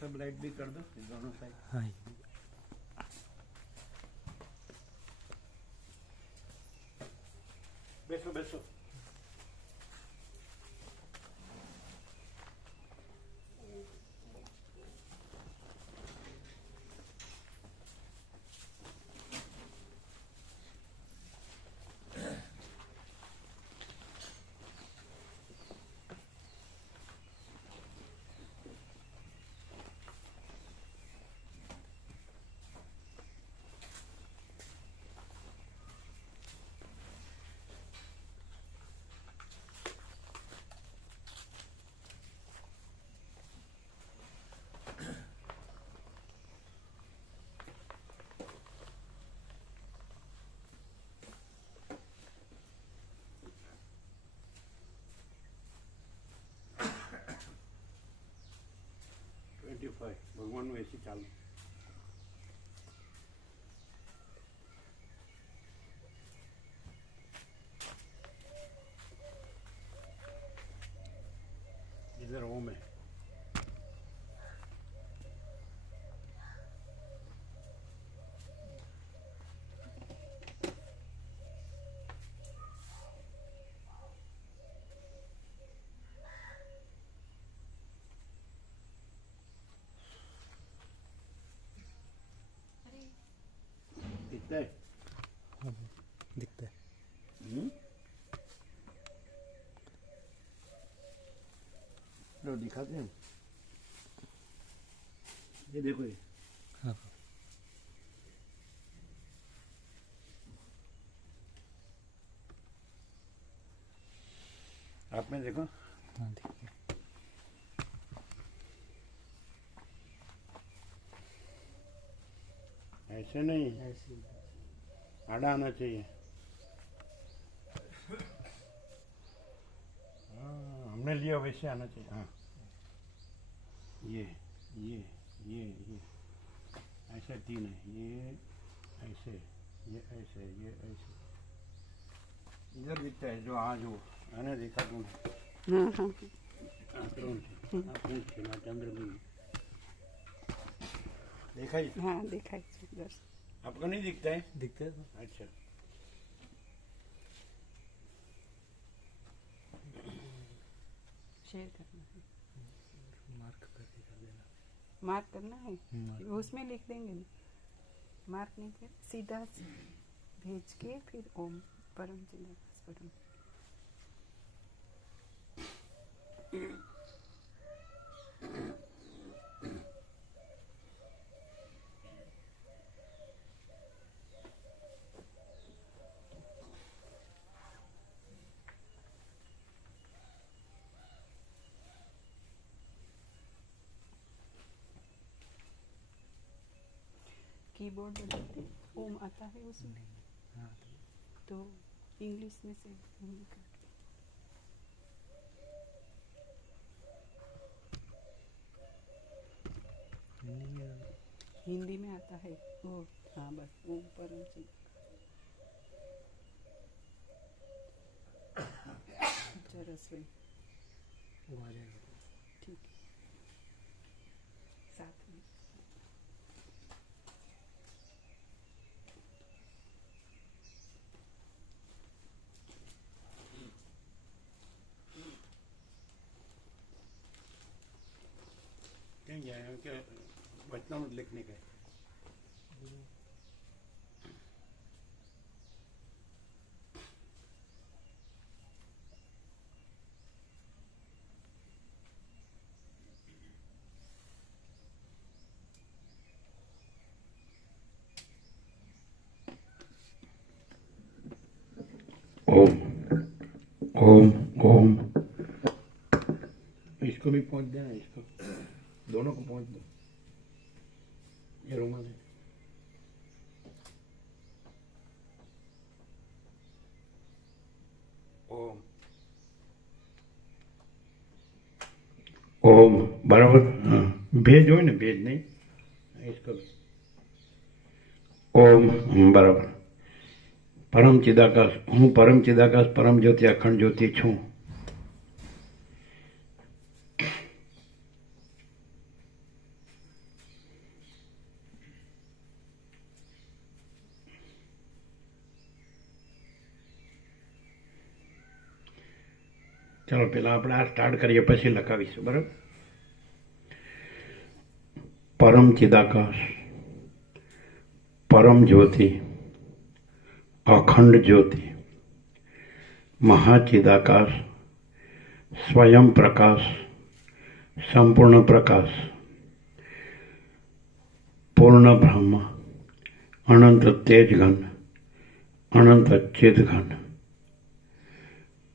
सब लाइट भी कर दो दोनों साइड। हाँ बैठो बैठो। भगवान ऐसी चालू। इधर ओम है। दिखता है? दिखता है। लो दिखाते हैं। ये देखो ये। हाँ आप में देखो। हाँ देखिए। ऐसे नहीं, ऐसे आड़ा आना चाहिए। हाँ, हमने लिया वैसे आना चाहिए। हाँ ये ऐसे तीन है। ये ऐसे, ये ऐसे, ये ऐसे। इधर दिखता है जो आज हो मैंने देखा तुमने। चंद्र भी देखा ही। हाँ देखा ही। आपको नहीं दिखता है? दिखता है। अच्छा शेयर करना है, मार्क करके कर देना। मार्क करना है मार्क। उसमें लिख देंगे ना। मार्क नहीं कर, सीधा भेज के फिर ओम परम चिदाकाश परम। कीबोर्ड बजाते ओम आता है उसमें। हाँ तो इंग्लिश में से हिंदी कर। हिंदी में आता है वो। हाँ बस ओम परम अच्छा रसोई वो आ जाएगा। ठीक है साथ में। कहीं जाए क्या वचनामृत लिखने का? ओम ओम ओम। इसको भी पहुंच देना, इसको दोनों को पहुंच दो। ये रुमाल है। ओम ओम बराबर। हाँ भेज हो ना, भेज नहीं इसको भी। ओम बराबर। परम चिदाकाश हूँ, परम चिदाकाश परम ज्योति अखंड ज्योति छू। ચાલો પેલા આપણે આ સ્ટાર્ટ કરીએ પછી લખાવીશું બરાબર. પરમ ચિદાકાશ, પરમ જ્યોતિ, અખંડ જ્યોતિ, મહાચિદાકાશ, સ્વયં પ્રકાશ, સંપૂર્ણ પ્રકાશ, પૂર્ણ બ્રહ્મ, અનંત તેજઘન, અનંત ચિદઘન,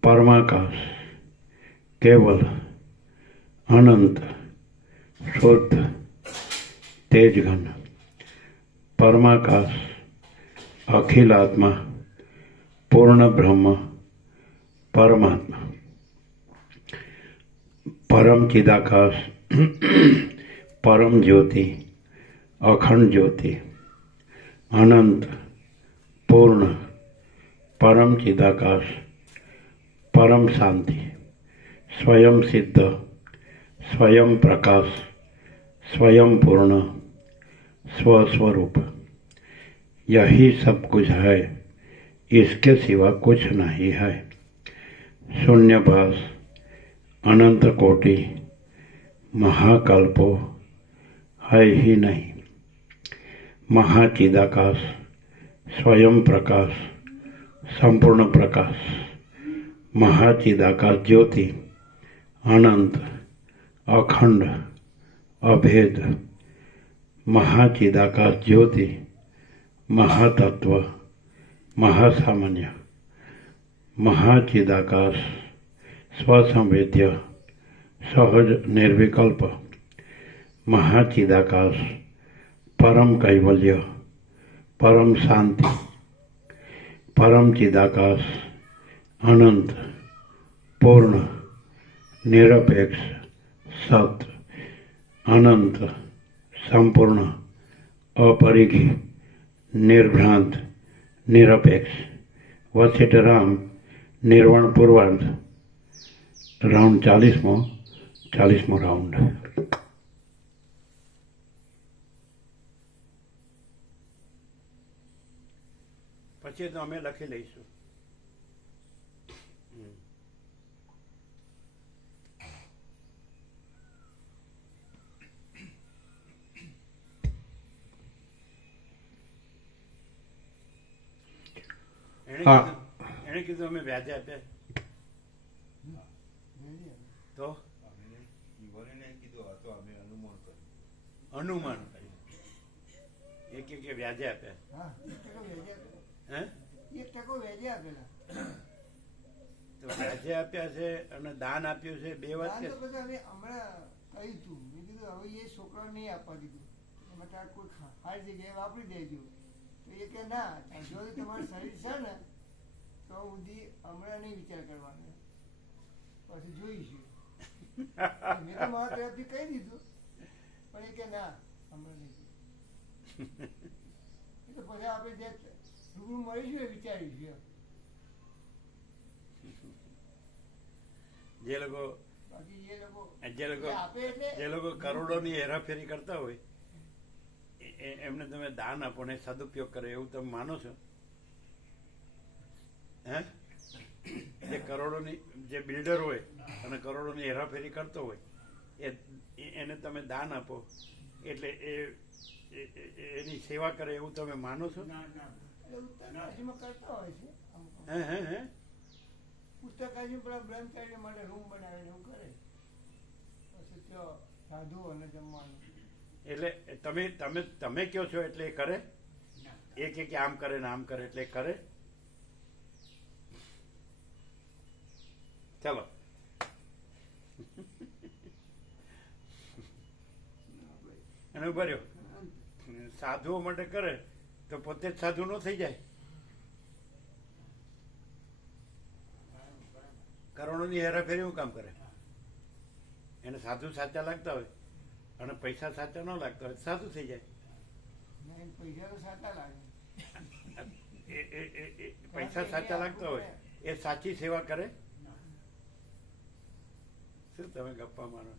પરમાકાશ, કેવલ, અનંત, શુદ્ધ, તેજઘન, પરમાકાશ, અખિલાત્મા, પૂર્ણ બ્રહ્મ, પરમાત્મા, પરમ ચિદાકાશ, પરમ જ્યોતિ, અખંડ જ્યોતિ, અનંત, પૂર્ણ, પરમ ચિદાકાશ, પરમ શાંતિ, स्वयं सिद्ध, स्वयं प्रकाश, स्वयं पूर्ण, स्वस्वरूप. यही सब कुछ है, इसके सिवा कुछ नहीं है. शून्यभास, अनंत कोटि, महाकल्पो है ही नहीं. महाचिदाकाश, स्वयं प्रकाश, संपूर्ण प्रकाश, महाचिदाकाश ज्योति, अनंत, अखंड, अभेद, महाचिदाकाश ज्योति, महातत्व, महासामान्य, महाचिदाकाश, स्वसंवेद्य, सहज निर्विकल्प, महाचिदाकाश, परम कैवल्य, परम शांति, परम चिदाकाश, अनंत, पूर्ण, निरपेक्ष, सत्य, अनंत, संपूर्ण, अपरिघी, निर्भ्रांत, निरपेक्ष. वशिष्ठ राम निर्वाण पूर्वार्ध. राउंड 40મો રાઉન્ડ. પછી તો અમે લખી લઈશું. એને કીધું અમે વ્યાજે આપ્યા તો અનુમાન કર્યું એક વ્યાજે આપ્યા. હે તો વ્યાજે આપ્યા છે અને દાન આપ્યું છે, બે વાત કે હમણાં કહ્યું તું. મેં કીધું હવે એ છોકરાઓ નહીં આપવા દીધું, કોઈ સારી જગ્યાએ વાપરી દેજો. તો એ કે ના, જો તમારું શરીર છે ને તો સુધી હમણાં નહીં વિચાર કરવાનો, પછી જોઈશું. મેં તો મારા તરફથી કહી દીધું, પણ એ કે ના હમણાં નહીં. તો પછી આપણે જે રૂબરૂ મળીશું એ વિચારીશું. જે લોકો બાકી એ લોકો જે લોકો કરોડોની હેરાફેરી કરતા હોય એમને તમે દાન આપો ને સદુપયોગ કરે એવું તમે માનો છો? હે જે કરોડોની જે બિલ્ડર હોય અને કરોડોની હેરાફેરી કરતો હોય એને તમે દાન આપો એટલે એની સેવા કરે એવું તમે માનો છો? કરતા હોય છે. હે પુસ્તકાજી બ્રહ્મચારી માટે રૂમ બનાવે એવું કરે, પછી ત્યાં સાધુ અને જમવાનું. એટલે તમે કહો છો એટલે એ કરે? એ કે આમ કરે ને આમ કરે એટલે કરે? ચાલો એને ઉભા રહ્યો. સાધુઓ માટે કરે તો પોતે જ સાધુ ન થઈ જાય? કરોડોની હેરાફેરી શું કામ કરે? એને સાધુ સાચા લાગતા હોય અને પૈસા સાચા ન લાગતા હોય સાધુ થઈ જાય. પૈસા તો સાચા લાગે. પૈસા સાચા લાગતા હોય એ સાચી સેવા કરે? શું તમે ગપ્પા મારો?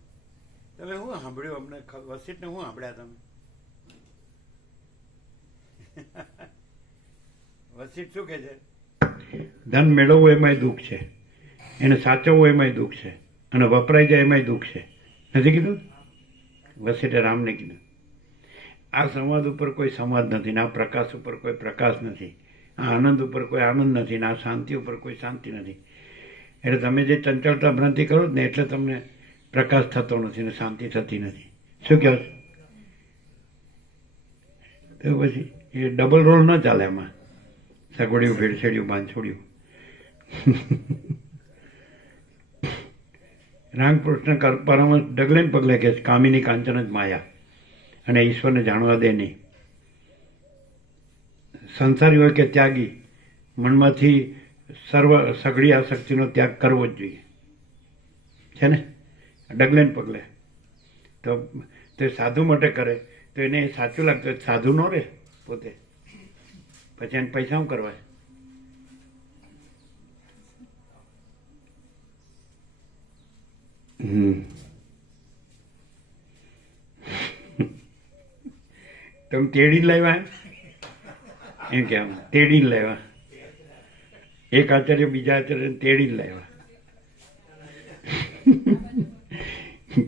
તમે શું સાંભળ્યું? અમને વસીટને શું સાંભળ્યા તમે? વસીટ શું કે છે? ધન મેળવવું એમાંય દુઃખ છે, એને સાચવવું એમાંય દુઃખ છે અને વપરાઈ જાય એમાંય દુઃખ છે. નથી કીધું? વસેટે રામને કીધું. આ સંવાદ ઉપર કોઈ સંવાદ નથી ને આ પ્રકાશ ઉપર કોઈ પ્રકાશ નથી, આ આનંદ ઉપર કોઈ આનંદ નથી ને આ શાંતિ ઉપર કોઈ શાંતિ નથી. એટલે તમે જે ચંચળતા ભ્રાંતિ કરો ને એટલે તમને પ્રકાશ થતો નથી ને શાંતિ થતી નથી. શું કહો છો? તો પછી એ ડબલ રોલ ન ચાલે એમાં, સગવડિયું ભેળસેડિયું બાંધછોડ્યું. રામકૃષ્ણ પરમહંસ ડગલે ને પગલે કે કામિની કાંચન જ માયા અને ઈશ્વરને જાણવા દે નહીં. સંસારી હોય કે ત્યાગી, મનમાંથી સર્વ સઘળી આસક્તિનો ત્યાગ કરવો જ જોઈએ, છે ને? ડગલે ને પગલે. તો તે સાધુ માટે કરે તો એને સાચું લાગતું સાધુ ન રહે પોતે, પછી એને પૈસા શું કરવા? તમે તેડી લાવ્યા એમ કેમ? તેડી લાવ્યા, એક આચાર્ય બીજા આચાર્ય તેડી લાવ્યા.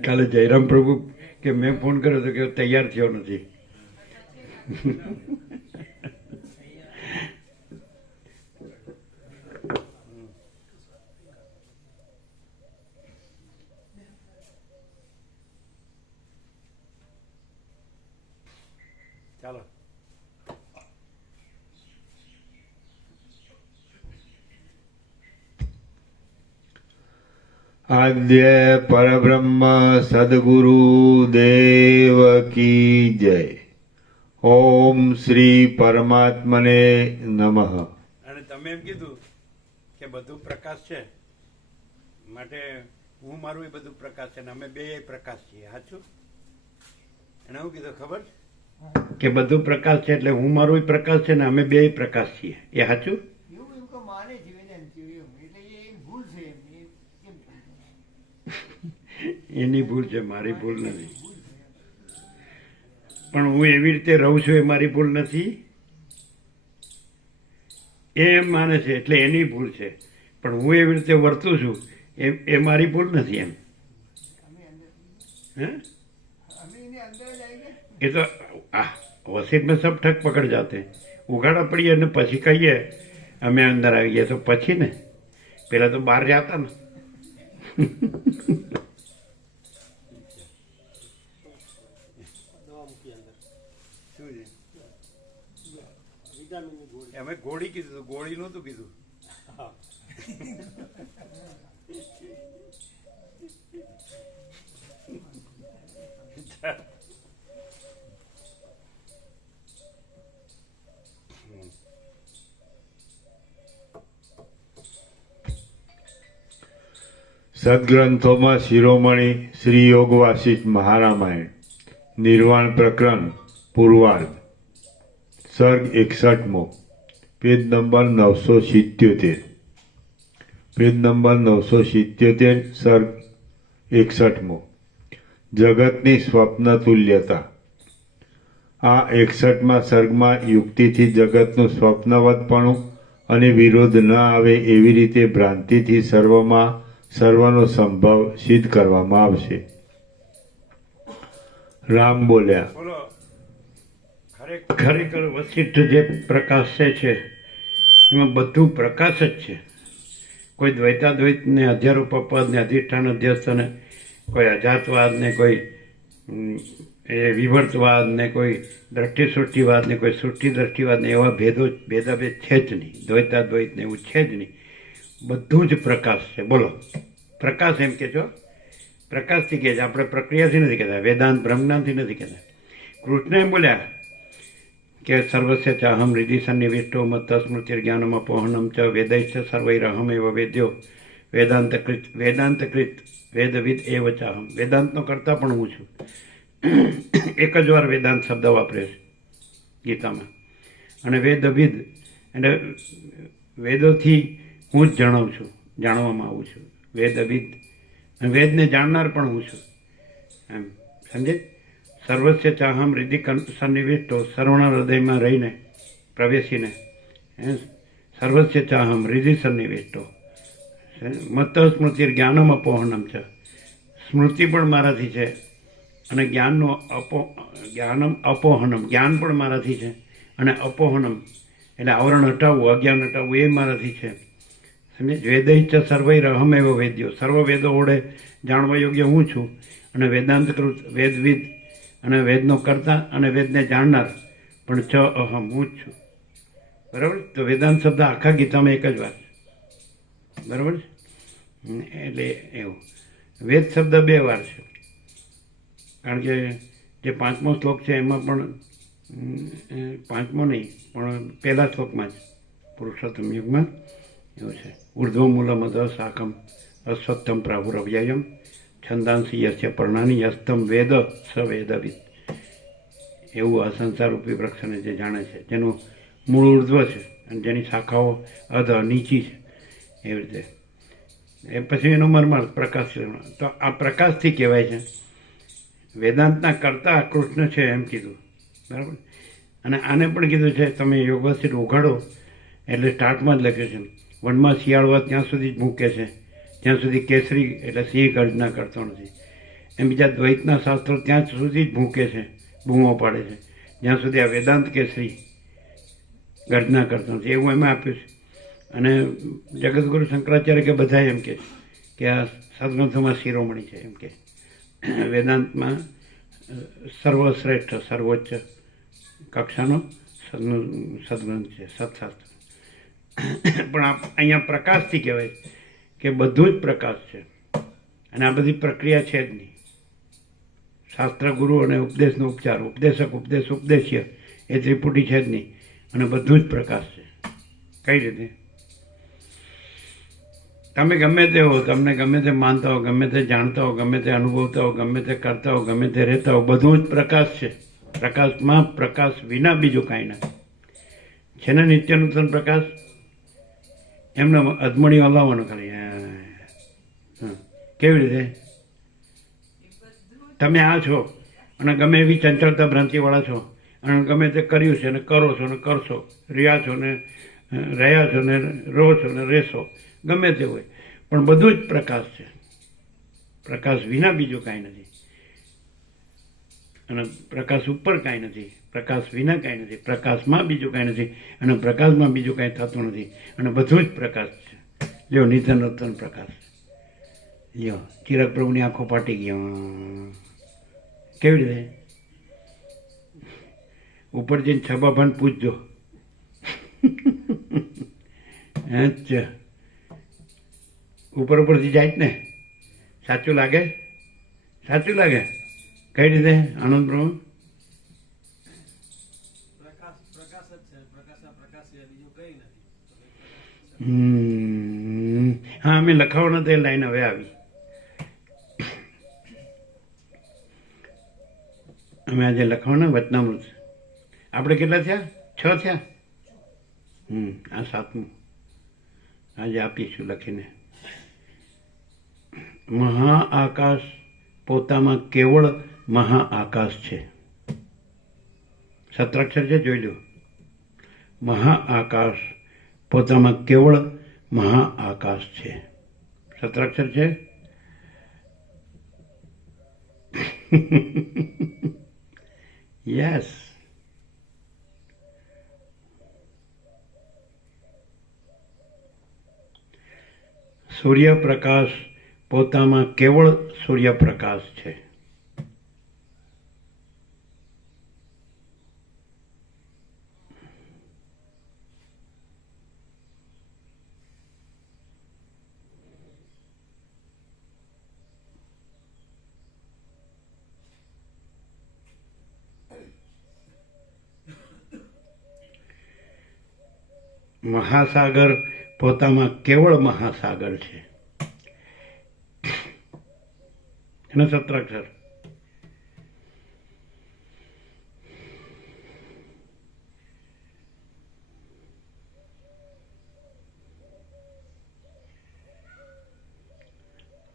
કાલે જયરામ પ્રભુ કે મેં ફોન કર્યો તો કે તૈયાર થયો નથી. ચાલો આદ્ય પરબ્રહ્મ સદગુરુ દેવ કી જય. ઓમ શ્રી પરમાત્મને નમઃ. અને તમે એમ કીધું કે બધું પ્રકાશ છે માટે હું મારું એ બધું પ્રકાશ છે ને અમે બે પ્રકાશ છીએ. સાચું? એને શું કીધું ખબર કે બધું પ્રકાશ છે એટલે હું મારું પ્રકાશ છે ને અમે બે પ્રકાશ છીએ. એ સાચું? એવું એમ કે માને છે વેદાંતિઓ એમ, એટલે એ ભૂલ છે એમ. એ કેમ? એની ભૂલ છે, મારી ભૂલ નથી. પણ હું એવી રીતે રહું છું એ મારી ભૂલ નથી. એ એમ માને છે એટલે એની ભૂલ છે, પણ હું એવી રીતે વર્તું છું એ મારી ભૂલ નથી એમ. હે? અમે એને અંદર જ આવી ગયા. એ તો વસીત में सब ठग पकड़ जाते हैं. ઉઘાડા પડીએ ને પછી કહીએ અમે અંદર આવી ગયા તો પછી ને પેલા તો બહાર જતા ને. અમે ગોળી કીધું, ગોળી નહોતું કીધું. સદગ્રંથોમાં શિરોમણી શ્રી યોગ વાસિષ્ઠ મહારામાયણ નિર્વાણ પ્રકરણ પૂર્વાર્ધ સર્ગ 61મો પેજ નંબર 977. Page number 977 સર્ગ 61મો. જગતની સ્વપ્ન તુલ્યતા. આ 61મા સર્ગમાં યુક્તિથી જગતનું સ્વપ્નવતપણું અને વિરોધ ન આવે એવી રીતે ભ્રાંતિથી સર્વનો સંભવ સિદ્ધ કરવામાં આવશે. રામ બોલ્યા, બોલો. ખરેખર વશિષ્ઠ જે પ્રકાશ છે એમાં બધું પ્રકાશ જ છે. કોઈ દ્વૈતાદ્વૈત ને અધ્યારોપવાદ ને અધિષ્ઠાન અધ્યસ્થ ને કોઈ અજાતવાદ ને કોઈ વિવર્તવાદ ને કોઈ દ્રષ્ટિ સૃષ્ટિવાદ ને કોઈ સૃષ્ટિ દ્રષ્ટિવાદ ને એવા ભેદાભેદ છે જ નહીં. દ્વૈતાદ્વૈત ને એવું છે જ નહીં. બધું જ પ્રકાશ છે. બોલો, પ્રકાશ એમ કે છો, પ્રકાશથી કહે છે, આપણે પ્રક્રિયાથી નથી કહેતા, વેદાંત બ્રહ્મજ્ઞાનથી નથી કહેતા. કૃષ્ણ એમ બોલ્યા કે સર્વસ્ય ચાહમ હૃદિ સન્નિવિષ્ટો મત્ત સ્મૃતિ જ્ઞાનમ અપોહનમ ચ વેદૈશ્ચ સર્વૈરહમ એવ વેદ્યો વેદાંતકૃત વેદવિદ એવ ચાહમ. વેદાંતનો કરતા પણ હું છું. એક જ વાર વેદાંત શબ્દ વાપરે છે ગીતામાં. અને વેદવિદ એટલે વેદોથી હું જ જાણું છું, જાણવામાં આવું છું. વેદવિદ, વેદને જાણનાર પણ હું છું એમ. સમજે? સર્વસ્ય ચાહમ હૃદિ સન્નિવિષ્ટો, સર્વના હૃદયમાં રહીને પ્રવેશીને સર્વસ્ય ચાહમ હૃદિ સન્નિવિષ્ટો, મત સ્મૃતિ જ્ઞાનમ અપોહનમ છે. સ્મૃતિ પણ મારાથી છે અને જ્ઞાનમ અપોહનમ, જ્ઞાન પણ મારાથી છે અને અપોહનમ એટલે આવરણ હટાવવું, અજ્ઞાન હટાવવું એ મારાથી છે. સમજે? વેદૈચ સર્વૈર અહમેવ વેદ્યો, સર્વ વેદો ઓળે જાણવા યોગ્ય હું છું અને વેદાંતકૃત વેદવિદ અને વેદનો કરતા અને વેદને જાણનાર પણ ચ અહમ હું જ છું. બરાબર? તો વેદાંત શબ્દ આખા ગીતામાં એક જ વાર છે. બરાબર છે? એટલે એવું વેદ શબ્દ 2 વાર છે, કારણ કે જે 5મો શ્લોક છે એમાં પણ 5મો નહીં પણ પહેલા શ્લોકમાં જ પુરુષોત્તમ યુગમાં એવું છે, ઉર્ધ્વમૂલમ અધ શાકમ અશ્વત્થમ પ્રાહુરવ્યયમ છંદાંસી યસ્ય પર્ણાની યસ્તમ વેદ સ વેદવિદ. એવું આ સંસારરૂપી વૃક્ષને જે જાણે છે, જેનું મૂળ ઉર્ધ્વ છે અને જેની શાખાઓ અધ નીચી છે, એવી રીતે. એ પછી એનો મરમર પ્રકાશ. તો આ પ્રકાશથી કહેવાય છે. વેદાંતના કરતા કૃષ્ણ છે એમ કીધું. બરાબર? અને આને પણ કીધું છે તમે યોગવસ્થિત ઉઘાડો એટલે સ્ટાર્ટમાં જ લખ્યું છે, વનમાં શિયાળવા ત્યાં સુધી જ મૂકે છે જ્યાં સુધી કેસરી એટલે સિંહ ગર્જના કરતો નથી. એમ બીજા દ્વૈતના શાસ્ત્રો ત્યાં સુધી જ મૂકે છે, બૂમો પાડે છે, જ્યાં સુધી આ વેદાંત કેસરી ગર્જના કરતો નથી. એવું એમાં આપ્યું છે. અને જગતગુરુ શંકરાચાર્ય કે બધા એમ કે છે કે આ સદગ્રંથોમાં શિરોમણી છે, એમ કે વેદાંતમાં સર્વશ્રેષ્ઠ સર્વોચ્ચ કક્ષાનો સદગ્રંથ છે, સત્શાસ્ત્ર. પણ અહીંયા પ્રકાશથી કહેવાય કે બધું જ પ્રકાશ છે અને આ બધી પ્રક્રિયા છે જ નહીં. શાસ્ત્ર ગુરુ અને ઉપદેશનો ઉપચાર, ઉપદેશક ઉપદેશ ઉપદેશ્ય એ ત્રિપુટી છે જ નહીં અને બધું જ પ્રકાશ છે. કઈ રીતે? તમે ગમે તે હો, તમને ગમે તે માનતા હો, ગમે તે જાણતા હો, ગમે તે અનુભવતા હો, ગમે તે કરતા હો, ગમે તે રહેતા હો, બધું જ પ્રકાશ છે. પ્રકાશમાં પ્રકાશ વિના બીજું કાંઈ નથી. છે ને નિત્ય નૂતન પ્રકાશ? એમને અધમણી હલાવવાનો ખાલી. કેવી રીતે? તમે આ છો અને ગમે એવી ચંચળતા ભ્રાંતિવાળા છો અને ગમે તે કર્યું છે અને કરો છો ને કરશો, રહ્યા છો ને રહો છો ને રહેશો, ગમે તે હોય, પણ બધું જ પ્રકાશ છે. પ્રકાશ વિના બીજું કાંઈ નથી અને પ્રકાશ ઉપર કાંઈ નથી, પ્રકાશ વિના કાંઈ નથી, પ્રકાશમાં બીજું કાંઈ નથી અને પ્રકાશમાં બીજું કાંઈ થતું નથી અને બધું જ પ્રકાશ છે. લ્યો નિત્ય નૂતન પ્રકાશ. લ્યો ચિરાગ પ્રભુની આંખો પાટી ગયો. કેવી રીતે? ઉપર જઈને છબાભાન પૂછજો. અચ્છા, ઉપરથી જાય જ ને? સાચું લાગે? સાચું લાગે? કઈ રીતે આનંદ પ્રભુ? હા, અમે લખાવવાના તો એ લાઈન હવે આવી. અમે આજે લખાવવાના વચનામૃત. આપણે કેટલા થયા? 6 થયા. આ 7મું આજે આપીશું લખીને. મહાઆકાશ પોતામાં કેવળ મહાઆકાશ છે. સત્રાક્ષર છે, જોઈ લો. મહાઆકાશ પોતામાં કેવળ મહાઆકાશ છે. સત્રાક્ષર છે. યસ. સૂર્યપ્રકાશ પોતામાં કેવળ સૂર્યપ્રકાશ છે. મહાસાગર પોતામાં કેવળ મહાસાગર છે. એને સત્રાક્ષર.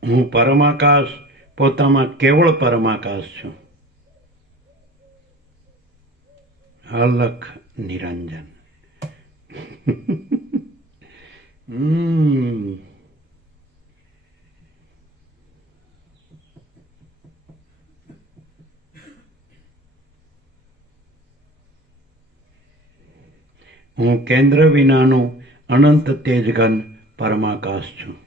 હું પરમાકાશ પોતામાં કેવળ પરમાકાશ છું. અલખ નિરંજન. હું કેન્દ્ર વિનાનું અનંત તેજઘન પરમાકાશ છું.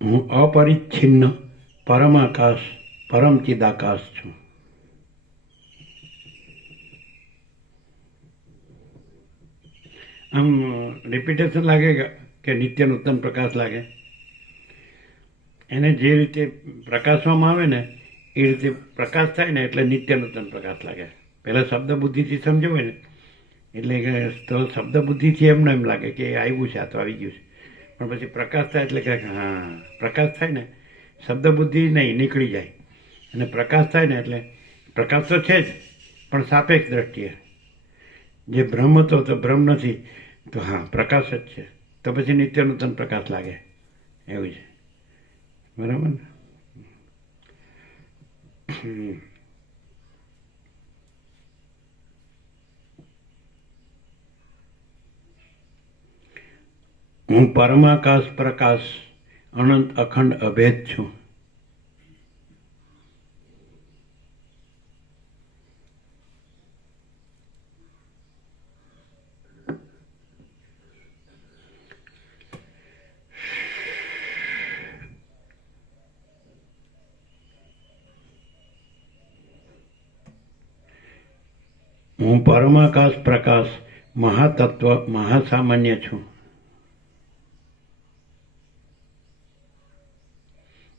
હું અપરિચ્છિન્ન પરમાકાશ પરમ ચિદાકાશ છું. આમ રિપીટેશન લાગે કે નિત્ય નૂતન પ્રકાશ લાગે? એને જે રીતે પ્રકાશવામાં આવે ને એ રીતે પ્રકાશ થાય ને એટલે નિત્ય નૂતન પ્રકાશ લાગે. પહેલાં શબ્દ બુદ્ધિથી સમજો હોય ને એટલે કે તો શબ્દ બુદ્ધિથી એમને એમ લાગે કે આવ્યું છે, આ તો આવી ગયું છે. પણ પછી પ્રકાશ થાય એટલે કે હા, પ્રકાશ થાય ને શબ્દ બુદ્ધિ નહીં નીકળી જાય, અને પ્રકાશ થાય ને એટલે પ્રકાશ તો છે જ પણ સાપેક્ષ દ્રષ્ટિએ. જે બ્રહ્મ હતો તો બ્રહ્મ નથી, તો હા પ્રકાશ જ છે, તો પછી નિત્ય નૂતન પ્રકાશ લાગે. એવું છે, બરાબર ને? હું પરમાકાશ પ્રકાશ અનંત અખંડ અભેદ છું. હું પરમાકાશ પ્રકાશ મહાતત્વ મહાસામાન્ય છું.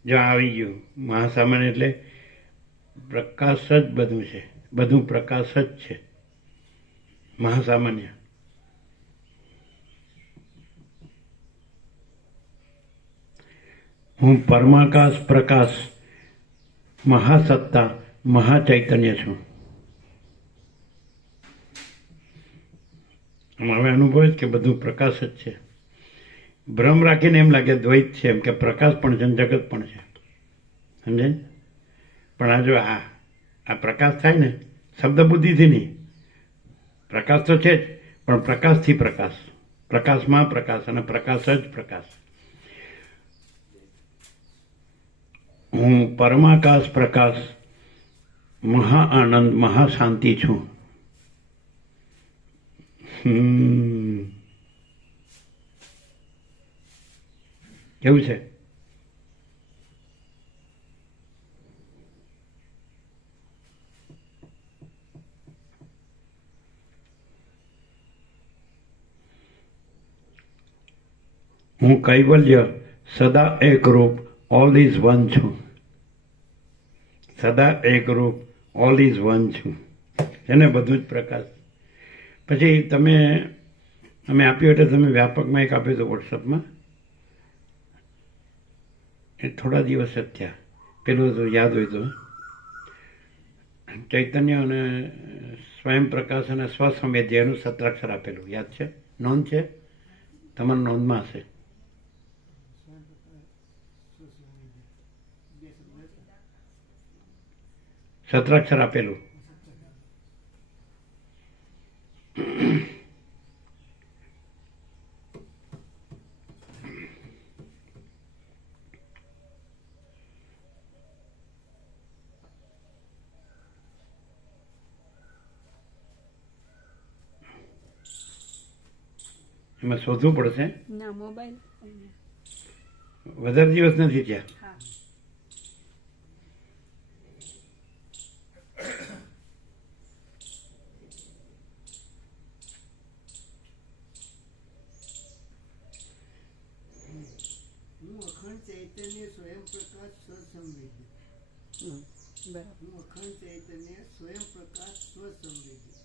જો આવી ગયું મહાસામાન્ય એટલે પ્રકાશ જ બધું છે, બધું પ્રકાશ જ છે. મહાસામાન્ય હું પરમાકાશ પ્રકાશ મહાસત્તા મહાચૈતન્ય છું. હવે અનુભવ જ કે બધું પ્રકાશ જ છે. ભ્રમ રાખીને એમ લાગે દ્વૈત છે, એમ કે પ્રકાશ પણ છે જગત પણ છે, સમજાય? પણ આ જો આ પ્રકાશ થાય ને શબ્દ બુદ્ધિથી નહીં, પ્રકાશ તો છે જ પણ પ્રકાશથી પ્રકાશ, પ્રકાશમાં પ્રકાશ અને પ્રકાશ જ પ્રકાશ. હું પરમાકાશ પ્રકાશ મહા આનંદ મહાશાંતિ છું. કેવું છે? હું કૈવલ્ય સદા એકરૂપ ઓલ ઇઝ વન છું. સદા એકરૂપ ઓલ ઇઝ વન છું. એને બધું જ પ્રકાશ. પછી તમે અમે આપ્યું એટલે તમે વ્યાપકમાં એક આપ્યું હતું વોટ્સઅપમાં, એ થોડા દિવસ જ થયા. પેલું તો યાદ હોય તો ચૈતન્ય અને સ્વયં પ્રકાશ અને સ્વસંવેદ્ય એનું સત્રાક્ષર આપેલું યાદ છે? નોંધ છે? તમારા નોંધમાં હશે. સત્રાક્ષર આપેલું. એમાં શોધવું પડશે. ના મોબાઈલ વધારે દિવસ નથી થયા. હા હું અખંડ ચૈતન્ય સ્વયં પ્રકાશ સ્વસંવેદી. બરાબર. હું અખંડ ચૈતન્ય સ્વયં પ્રકાશ સ્વસંવેદી.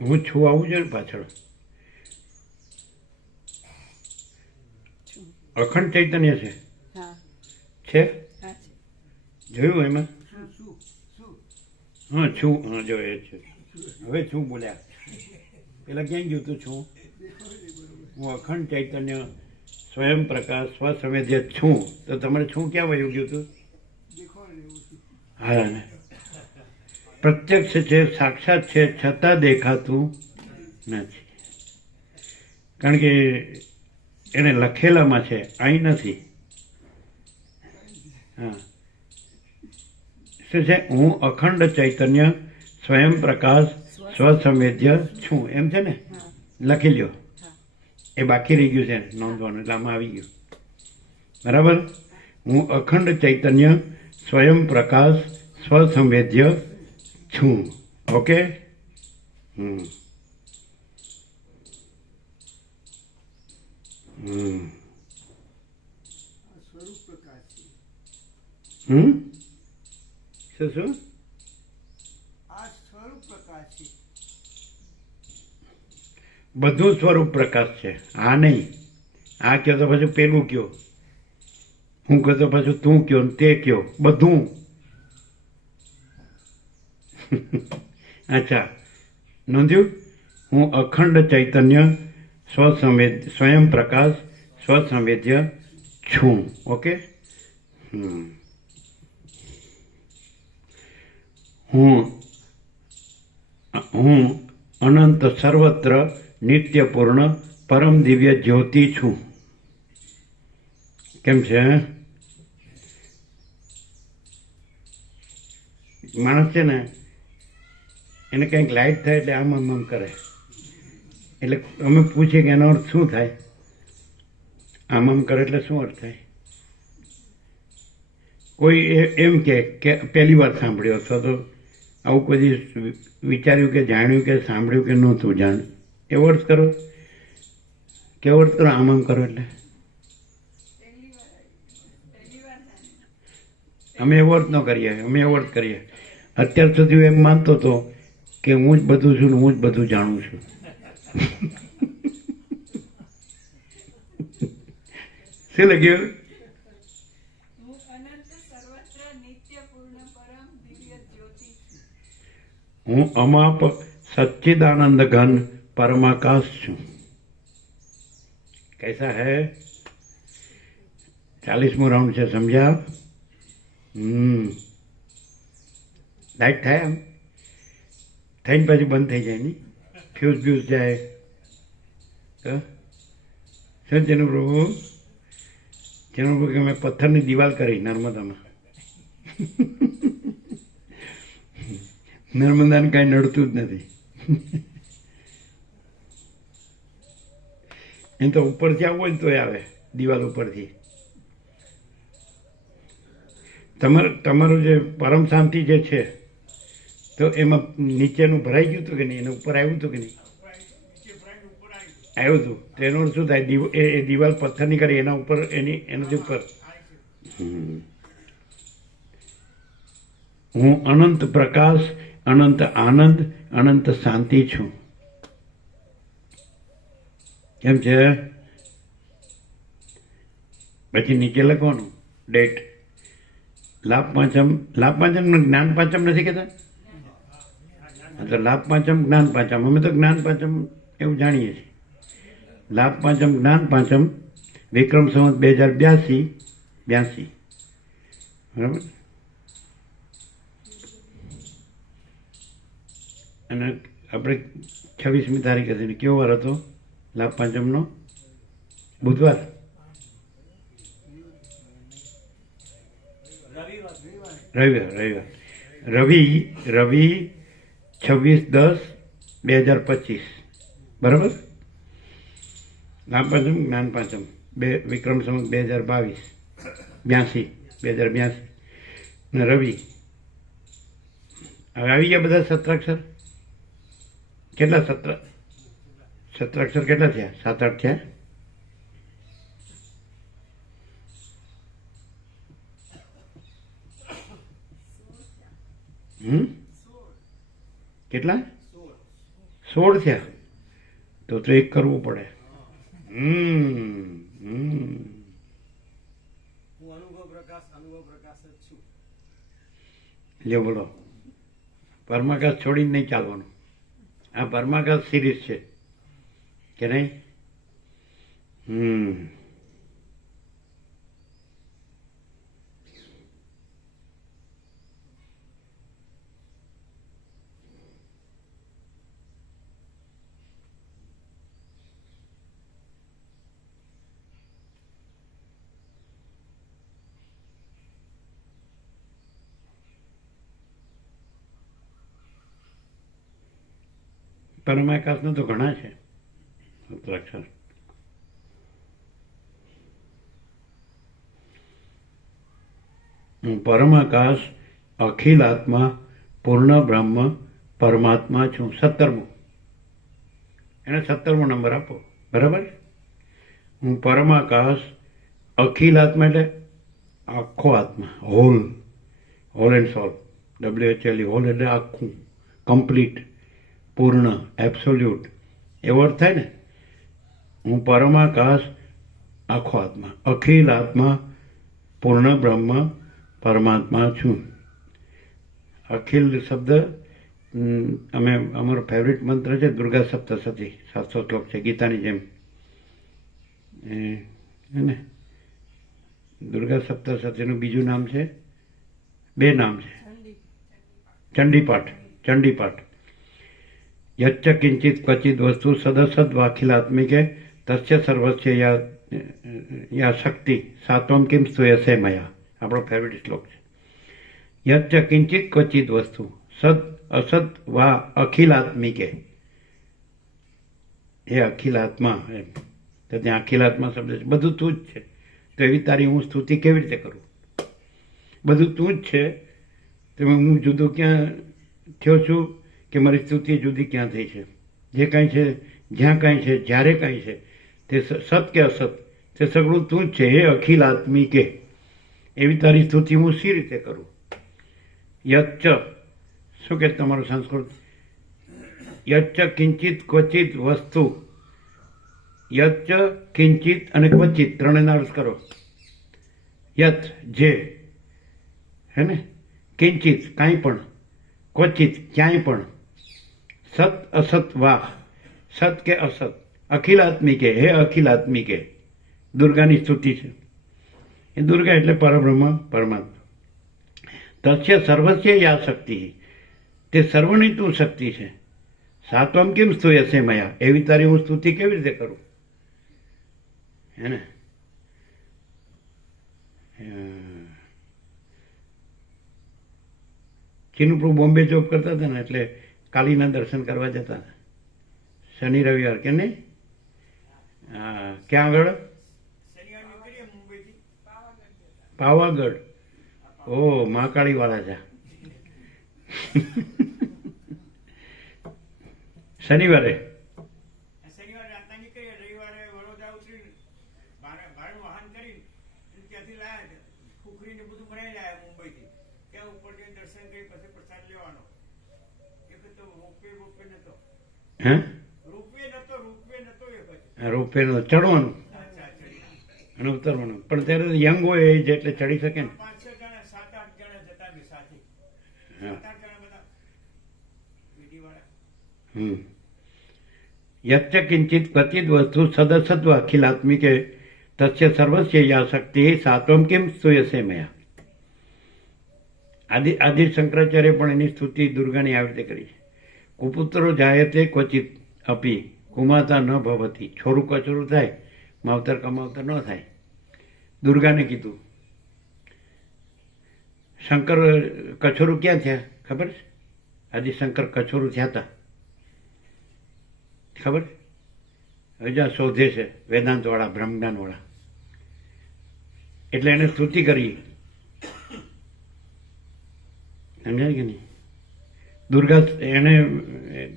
હું છું આવું છે ને પાછળ અખંડ ચૈતન્ય છે. હા છે હા છે. જોયું એમાં? શું શું શું હા છું. હા જો એ છે. હવે છું બોલ્યા. પેલા ક્યાં ગયું તું છું? હું અખંડ ચૈતન્ય સ્વયં પ્રકાશ સ્વસંવેદ્ય છું, તો તમારે છું ક્યાં વયું ગયું હતું? દેખો ને એવું છે. હા ને પ્રત્યક્ષ છે, સાક્ષાત છે, છતાં દેખાતું નથી. કારણ કે એને લખેલામાં છે, અહીં નથી. હા શું છે? હું અખંડ ચૈતન્ય સ્વયં પ્રકાશ સ્વસંવેદ્ય છું, એમ છે ને? લખી લ્યો. એ બાકી રહી ગયું છે નોંધવાનું, એટલે આમાં આવી ગયું. બરાબર? હું અખંડ ચૈતન્ય સ્વયં પ્રકાશ સ્વસંવેદ્ય છું. ઓકે? હમ હમ આ સ્વરૂપ પ્રકાશ છે. હમ શું શું? આ સ્વરૂપ પ્રકાશ છે. બધું સ્વરૂપ પ્રકાશ છે. આ નહીં. આ કહો તો પછી પેલું કયો, હું કહો તો પછી તું કયો ને તે કયો, બધું. અચ્છા, નોંધ્યું? હું અખંડ ચૈતન્ય સ્વયં પ્રકાશ સ્વસંવેદ્ય છું. ઓકે? હું અનંત સર્વત્ર નિત્યપૂર્ણ પરમ દિવ્ય જ્યોતિ છું. કેમ છે? માણસ છે ને, એને કંઈક લાઈટ થાય એટલે આમ કરે. એટલે અમે પૂછીએ કે એનો અર્થ શું થાય? આમ કરે એટલે શું અર્થ થાય? કોઈ એમ કે પહેલી વાર સાંભળ્યો, અથવા તો આવું કોઈ દિવસ વિચાર્યું કે જાણ્યું કે સાંભળ્યું કે નહોતું જાણ્યું, એવો અર્થ કરો. કેવો અર્થ કરો? આમ કરો એટલે અમે એવો અર્થ ન કરીએ. અમે એવો અર્થ કરીએ. અત્યાર સુધી હું એમ માનતો હતો કે હું જ બધું છું ને હું જ બધું જાણું છું. શું લખ્યું? હું અમાપ સच्चिदानंद घन परमाकाश છું. कैसा है? 40મો રાઉન્ડ છે, સમજ્યા? લાઈટ થાય આમ થઈને પછી બંધ થઈ જાય નહીં, ફ્યુઝ બ્યુઝ જાય. શું જેનું પ્રભુ? જેનું પ્રભુ કે મેં પથ્થરની દિવાલ કરી નર્મદામાં. નર્મદાને કાંઈ નડતું જ નથી. એમ તો ઉપરથી આવવું હોય ને તોય આવે, દિવાલ ઉપરથી. તમારું જે પરમ શાંતિ જે છે, તો એમાં નીચેનું ભરાઈ ગયું હતું કે નહીં? એને ઉપર આવ્યું હતું કે નહીં? આવ્યું હતું. તો એનો શું થાય? એ દિવાલ પથ્થરની કરી એના ઉપર, એનાથી ઉપર. હું અનંત પ્રકાશ, અનંત આનંદ, અનંત શાંતિ છું. કેમ છે? પછી નીચે લખવાનું ડેટ. લાભ પાંચમ જ્ઞાન પાંચમ નથી કહેતા? તો લાભ પાંચમ જ્ઞાન પાંચમ, અમે તો જ્ઞાન પાંચમ એવું જાણીએ છીએ. લાભ પાંચમ જ્ઞાન પાંચમ વિક્રમ સંવત 2082. બરાબર? અને આપણે 26મી તારીખે હતી. કેવો વાર હતો લાભ પાંચમનો? બુધવાર. રવિવાર. રવિ 26/10/2025. બરાબર? લાભ પાંચમ જ્ઞાન પાંચમ વિક્રમ સંવત 2082 ને રવિ. હવે આવી ગયા બધા સત્રાક્ષર. કેટલા સત્રાક્ષર કેટલા થયા? 7-8 થયા. કેટલા? 16 થયા. તો એક કરવું પડે. લ્યો બોલો. પરમાકાશ છોડીને નહીં ચાલવાનું. આ પરમાકાશ સિરીઝ છે કે નહીં? પરમાકાશના તો ઘણા છે સૂત્રાક્ષર. હું પરમાકાશ, અખિલ આત્મા, પૂર્ણ બ્રહ્મ, પરમાત્મા છું. 17મું, એને 17મો નંબર આપો. બરાબર. હું પરમાકાશ, અખિલ આત્મા એટલે આખો આત્મા, whole and soul. WHL whole એટલે આખું, કમ્પ્લીટ, પૂર્ણ, એબ્સોલ્યુટ એવો અર્થ થાય ને. હું પરમાકાશ, આખો આત્મા, અખિલ આત્મા, પૂર્ણ બ્રહ્મ, પરમાત્મા છું. અખિલ શબ્દ અમે અમારો ફેવરિટ મંત્ર છે દુર્ગા સપ્તશતી, 700 શ્લોક છે ગીતાની જેમ. હે ને દુર્ગા સપ્તશતીનું બીજું નામ છે, 2 નામ છે, ચંડીપાઠ. યચ્ચ કિંચિત ક્વચિત વસ્તુ સદસદ વાખિલાત્મિકે તસ્ય સર્વસ્ય યા શક્તિ સાત્વમ કિમ સ્તુયસે મયા. આપણો ફેવરિટ શ્લોક છે. યચ્ચ કિંચિત ક્વચિત વસ્તુ સદ અસદ વા અખિલાત્મિકે, એ અખિલાત્મા એમ. તો ત્યાં અખિલાત્મા શબ્દ છે. બધું તું જ છે, તો એવી તારી હું સ્તુતિ કેવી રીતે કરું? બધું તું જ છે, તો હું જુદો ક્યાં થયો છું કે મારી સ્તુતિ જુદી ક્યાં થઈ છે? જે કાંઈ છે, જ્યાં કાંઈ છે, જ્યારે કાંઈ છે, તે સત કે અસત, તે સગળું તું જ છે. હે અખિલાત્મિકે, એવી તારી સ્તુતિ હું સી રીતે કરું? યચ્ચ, શું કે તમારું સંસ્કૃત? યચ્ચ કિંચિત ક્વચિત વસ્તુ. યચ્ચ, કિંચિત અને ક્વચિત, ત્રણેયનો અર્થ કરો. યત જે, હે ને, કિંચિત કાંઈ પણ, ક્વચિત ક્યાંય પણ, સત અસત વાહ, સત કે અસત, અખિલાત્મિકે, હે અખિલાત્મિકે. દુર્ગાની સ્તુતિ છે. એ દુર્ગા એટલે પરબ્રહ્મ, પરમાત્મા. તસ્ય સર્વસ્ય યા શક્તિ, તે સર્વની તું શક્તિ છે. સાત્વમ કેમ સ્તુયસે મયા, એવી તારી હું સ્તુતિ કેવી રીતે કરું? હે ને ચીનુપ્રભુ બોમ્બે જોબ કરતા હતા ને, એટલે કાલીના દર્શન કરવા જતા હતા શનિ રવિવાર, કે નહીં? હા, ક્યાં આગળ? પાવાગઢ. ઓ, મહાકાળી વાળા છે. શનિવારે રાતના નીકળીએ, રવિવારે વડોદરા ઉતરી ભાડું વાહન કરી ત્યાંથી લાયા, ખુખરીને બધું બનાવી લાયા મુંબઈથી. ત્યાં ઉપર જઈને દર્શન કરી પછી પ્રસાદ લેવાનો. એક તો રોપવે નતો, હે રોપવે નતો એક જ. રોપવે ચડવાનું અને ઉતરવાનું. પણ ત્યારે યંગ હોય એ જ એટલે ચડી શકે ને. 5-6 જણા, 7-8 જણા જતા બી સાથે. હા. 7-8 જણા બધા વીડીવાળા. યચ્ચ કિંચિત ક્વચિત વસ્તુ સદસત્વ અખિલાત્મિકે તસ્ય સર્વસ્ય યા શક્તિ સાત્વમ કિમ સ્તુયસે મયા. આદિ શંકરાચાર્ય પણ એની સ્તુતિ દુર્ગાની આવી રીતે કરી છે. કુપુત્રો જાયતે ક્વચિત અપી કુમાતા ન ભવતી. છોરું કચોરું થાય, માવતર કમાવતર ન થાય. દુર્ગાને કીધું. શંકર કચોરું ક્યાં થયા ખબર છે? આદિશંકર કચોરું થયા હતા ખબર? હવે જ્યાં શોધે છે વેદાંતવાળા, બ્રહ્મજ્ઞાનવાળા, એટલે એને સ્તુતિ કરી. સમજાય કે નહીં? એને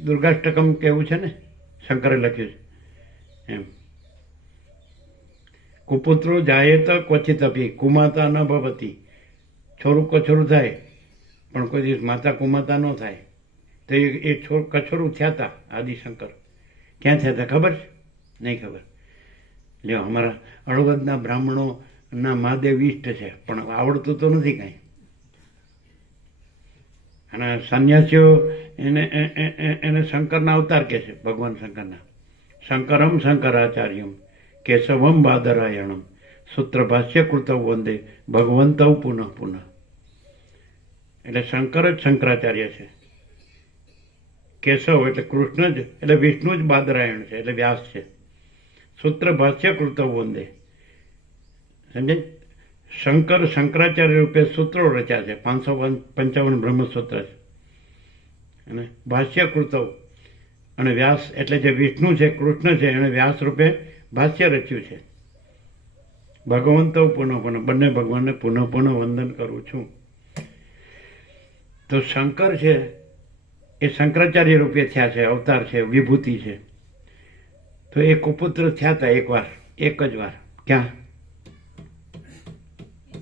દુર્ગાષ્ટકમ કેવું છે ને, શંકરે લખ્યું છે એમ. કુપુત્રો જાયેત ક્વચિત અપી કુમાતા ન ભવતી. છોરું કછોરું થાય પણ કોઈ દિવસ માતા કુમાતા ન થાય. તો એ કછોરું થયા હતા આદિશંકર. ક્યાં થયા હતા ખબર છે? નહીં ખબર. લ્યો, અમારા હળવદના બ્રાહ્મણોના મહાદેવ ઈષ્ટ છે, પણ આવડતું તો નથી કાંઈ. અને સંન્યાસીઓ એને શંકરના અવતાર કહે છે, ભગવાન શંકરના. શંકરમ શંકરાચાર્યમ કેશવમ બાદરાયણમ સૂત્રભાષ્ય કૃતવ વંદે ભગવંતવ પુનઃ પુનઃ. એટલે શંકર જ શંકરાચાર્ય છે. કેશવ એટલે કૃષ્ણ જ, એટલે વિષ્ણુ જ બાદરાયણ છે, એટલે વ્યાસ છે. સૂત્રભાષ્ય કૃતવ વંદે. સમજે? શંકર શંકરાચાર્ય રૂપે સૂત્રો રચ્યા છે, 555 બ્રહ્મસૂત્ર છે. અને ભાષ્ય કૃતવ અને વ્યાસ એટલે જે વિષ્ણુ છે, કૃષ્ણ છે, એણે વ્યાસ રૂપે ભાષ્ય રચ્યું છે. ભગવંતો પુનઃ પુનઃ, બંને ભગવાનને પુનઃ પુનઃ વંદન કરું છું. તો શંકર છે એ શંકરાચાર્ય રૂપે થયા છે, અવતાર છે, વિભૂતિ છે. તો એ કુપુત્ર થયા હતા એકવાર, એક જ વાર. ક્યાં?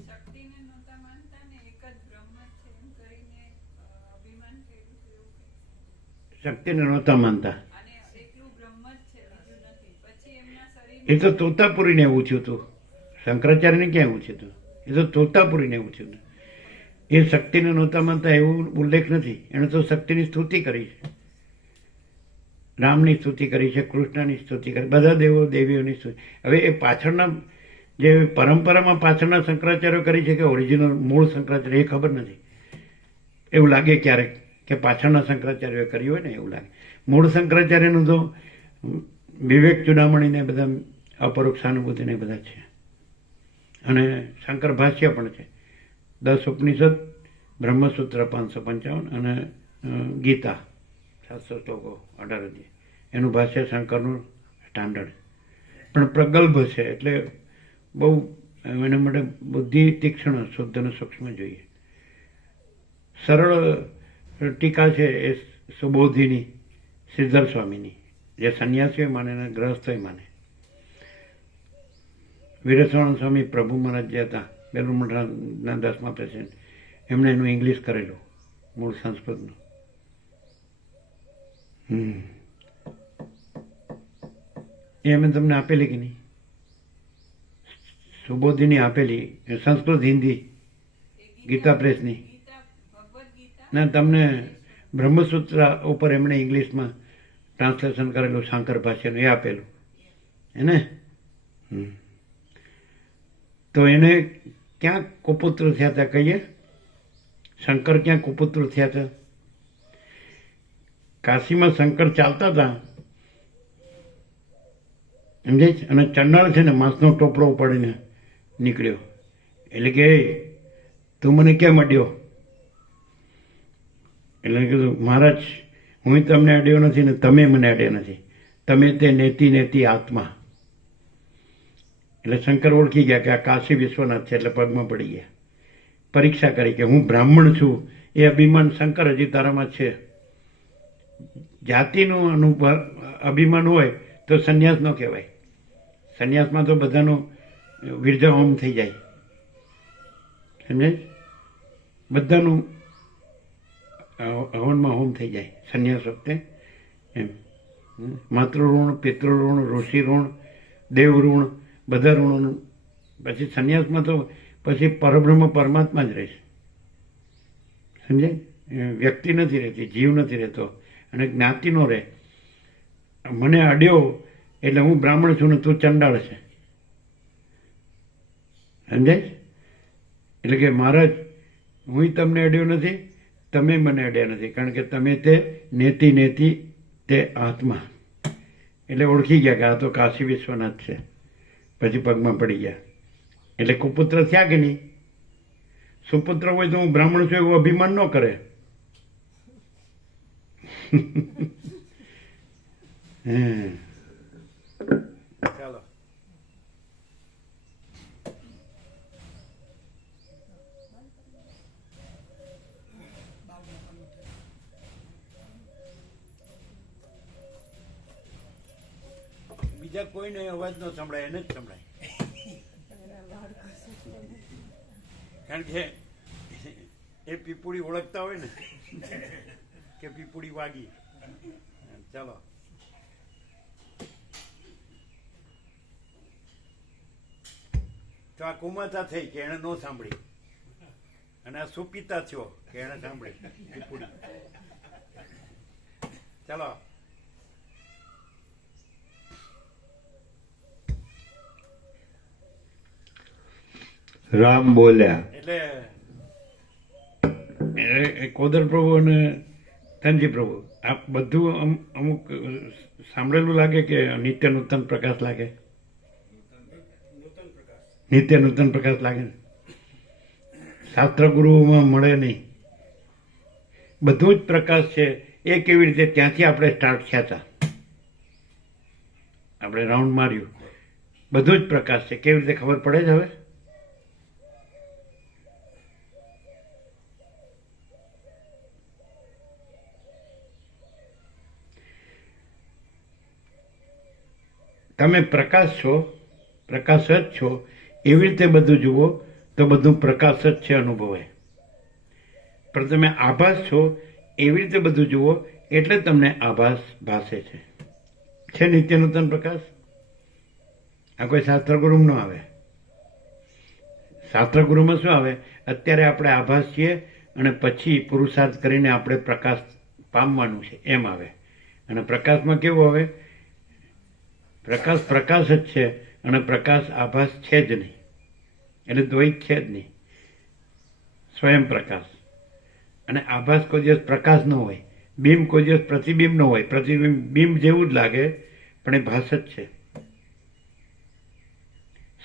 શક્તિને નહોતા માનતા ને એક જ બ્રહ્મ છે એમ કરીને અભિમાન કર્યું છે એવું કંઈક. શક્તિને નહોતા માનતા. અને એકલું બ્રહ્મ જ છે, બીજું નથી. પછી એમના શરીર એ તો તોતાપુરીને એવું થયું હતું. શંકરાચાર્યને ક્યાં એવું થયું હતું? એ તો તોતાપુરીને એવું થયું હતું. એ શક્તિને નહોતા માનતા એવું ઉલ્લેખ નથી. એણે તો શક્તિની સ્તુતિ કરી છે, રામની સ્તુતિ કરી છે, કૃષ્ણની સ્તુતિ કરી, બધા દેવો દેવીઓની સ્તુતિ. હવે એ પાછળના જે પરંપરામાં પાછળના શંકરાચાર્યો કરી છે કે ઓરિજિનલ મૂળ શંકરાચાર્ય, એ ખબર નથી. એવું લાગે ક્યારેક કે પાછળના શંકરાચાર્યોએ કર્યું હોય ને એવું લાગે. મૂળ શંકરાચાર્યનું તો વિવેક ચૂડામણીને બધા અપરોક્ષાનુભૂતિને બધા છે. અને શંકર ભાષ્ય પણ છે. 10 ઉપનિષદ, બ્રહ્મસૂત્ર 555 અને ગીતા 700 શ્લોકો 18 અધ્યાય. એનું ભાષ્ય શંકરનું સ્ટાન્ડર્ડ પણ પ્રગલ્ભ છે. એટલે બહુ એના માટે બુદ્ધિ તીક્ષ્ણ, શુદ્ધ અને સૂક્ષ્મ જોઈએ. સરળ ટીકા છે એ સુબોધિની, સિદ્ધર સ્વામીની, જે સંન્યાસીઓ માને અને ગ્રહસ્થોય માને. વીરસ્વામી સ્વામી પ્રભુ મહારાજ જે હતા બેલુર મઠના 10મા પ્રેસિડેન્ટ, એમણે એનું ઇંગ્લિશ કરેલું, મૂળ સંસ્કૃતનું. એ અમે તમને આપેલી કે નહીં? સુબોધિની આપેલી, સંસ્કૃત હિન્દી, ગીતા પ્રેસની. ના, તમને બ્રહ્મસૂત્ર ઉપર એમણે ઇંગ્લિશમાં ટ્રાન્સલેશન કરેલું શંકર ભાષ્યનું, એ આપેલું એને. તો એને ક્યાં કુપુત્ર થયા હતા કહીએ? શંકર ક્યાં કુપુત્ર થયા હતા? કાશીમાં શંકર ચાલતા હતા, સમજાય છે? અને ચંડાળ છે ને માંસનો ટોપલો ઉપાડીને નીકળ્યો. એટલે કે તું મને કેમ અડ્યો? એટલે કીધું, મહારાજ હું તમને અડ્યો નથી ને તમે મને અડ્યા નથી, તમે તે નેતિ નેતિ આત્મા. એટલે શંકર ઓળખી ગયા કે આ કાશી વિશ્વનાથ છે, એટલે પગમાં પડી ગયા. પરીક્ષા કરી કે હું બ્રાહ્મણ છું, એ અભિમાન શંકર હજી તારામાં છે. જાતિનું અભિમાન હોય તો સંન્યાસ ન કહેવાય. સંન્યાસમાં તો બધાનું વિરજા હોમ થઈ જાય, સમજાય? બધાનું હવનમાં હોમ થઈ જાય સંન્યાસ વખતે. એમ માતૃ-ઋણ, પિતૃ-ઋણ, ઋષિ-ઋણ, દેવ-ઋણ, બધા ઋણોનું. પછી સંન્યાસમાં તો પછી પરબ્રહ્મ પરમાત્મા જ રહેશે, સમજાય? વ્યક્તિ નથી રહેતી, જીવ નથી રહેતો, અને જ્ઞાતિ નો રહે. મને અડ્યો એટલે હું બ્રાહ્મણ છું ને તું ચંડાળ છે, સમજાય? એટલે કે મહારાજ હું તમને અડ્યો નથી, તમે મને અડ્યા નથી, કારણ કે તમે તે નેતિ નેતિ તે આત્મા. એટલે ઓળખી ગયા કે આ તો કાશી વિશ્વનાથ છે. પછી પગમાં પડી ગયા. એટલે કુપુત્ર થયા કે નહીં? સુપુત્ર હોય તો હું બ્રાહ્મણ છું એવું અભિમાન ન કરે. ચાલો, બીજા કોઈને અવાજ ન સંભળાય, એને જ સંભળાય. કારણ કે એ પીપુડી ઓળખતા હોય ને કે પીપુડી વાગી. ચાલો, તો આ કુમાતા થઈ કે એને ન સાંભળી, અને આ સુપીતા થયો કે એને સાંભળી પીપુડી. ચાલો, રામ બોલ્યા. એટલે કોદર પ્રભુ અને ધનજી પ્રભુ આ બધું અમુક સાંભળેલું લાગે કે નિત્ય નૂતન પ્રકાશ લાગે? નિત્ય નૂતન પ્રકાશ લાગે ને? શાસ્ત્ર ગુરુઓમાં મળે નહીં. બધું જ પ્રકાશ છે એ કેવી રીતે ત્યાંથી આપણે સ્ટાર્ટ થયા હતા. આપણે રાઉન્ડ માર્યું, બધું જ પ્રકાશ છે. કેવી રીતે ખબર પડે છે હવે? તમે પ્રકાશ છો, પ્રકાશ જ છો, એવી રીતે બધું જુઓ તો બધું પ્રકાશ જ છે, અનુભવાય. પણ તમે આભાસ છો એવી રીતે બધું જુઓ એટલે તમને આભાસ ભાસે છે નિત્ય નૂતન પ્રકાશ. આ કોઈ શાસ્ત્રગુરુમાં ન આવે. શાસ્ત્રગુરુમાં શું આવે? અત્યારે આપણે આભાસ છીએ અને પછી પુરુષાર્થ કરીને આપણે પ્રકાશ પામવાનું છે એમ આવે. અને પ્રકાશમાં કેવું આવે? પ્રકાશ પ્રકાશ જ છે અને પ્રકાશ આભાસ છે જ નહીં, એટલે દ્વૈત છે જ નહીં. સ્વયં પ્રકાશ અને આભાસ કોઈ દિવસ પ્રકાશ ન હોય, બીમ કોઈ દિવસ પ્રતિબિંબ ન હોય. પ્રતિબિંબ બિંબ જેવું જ લાગે પણ એ ભાસ જ છે.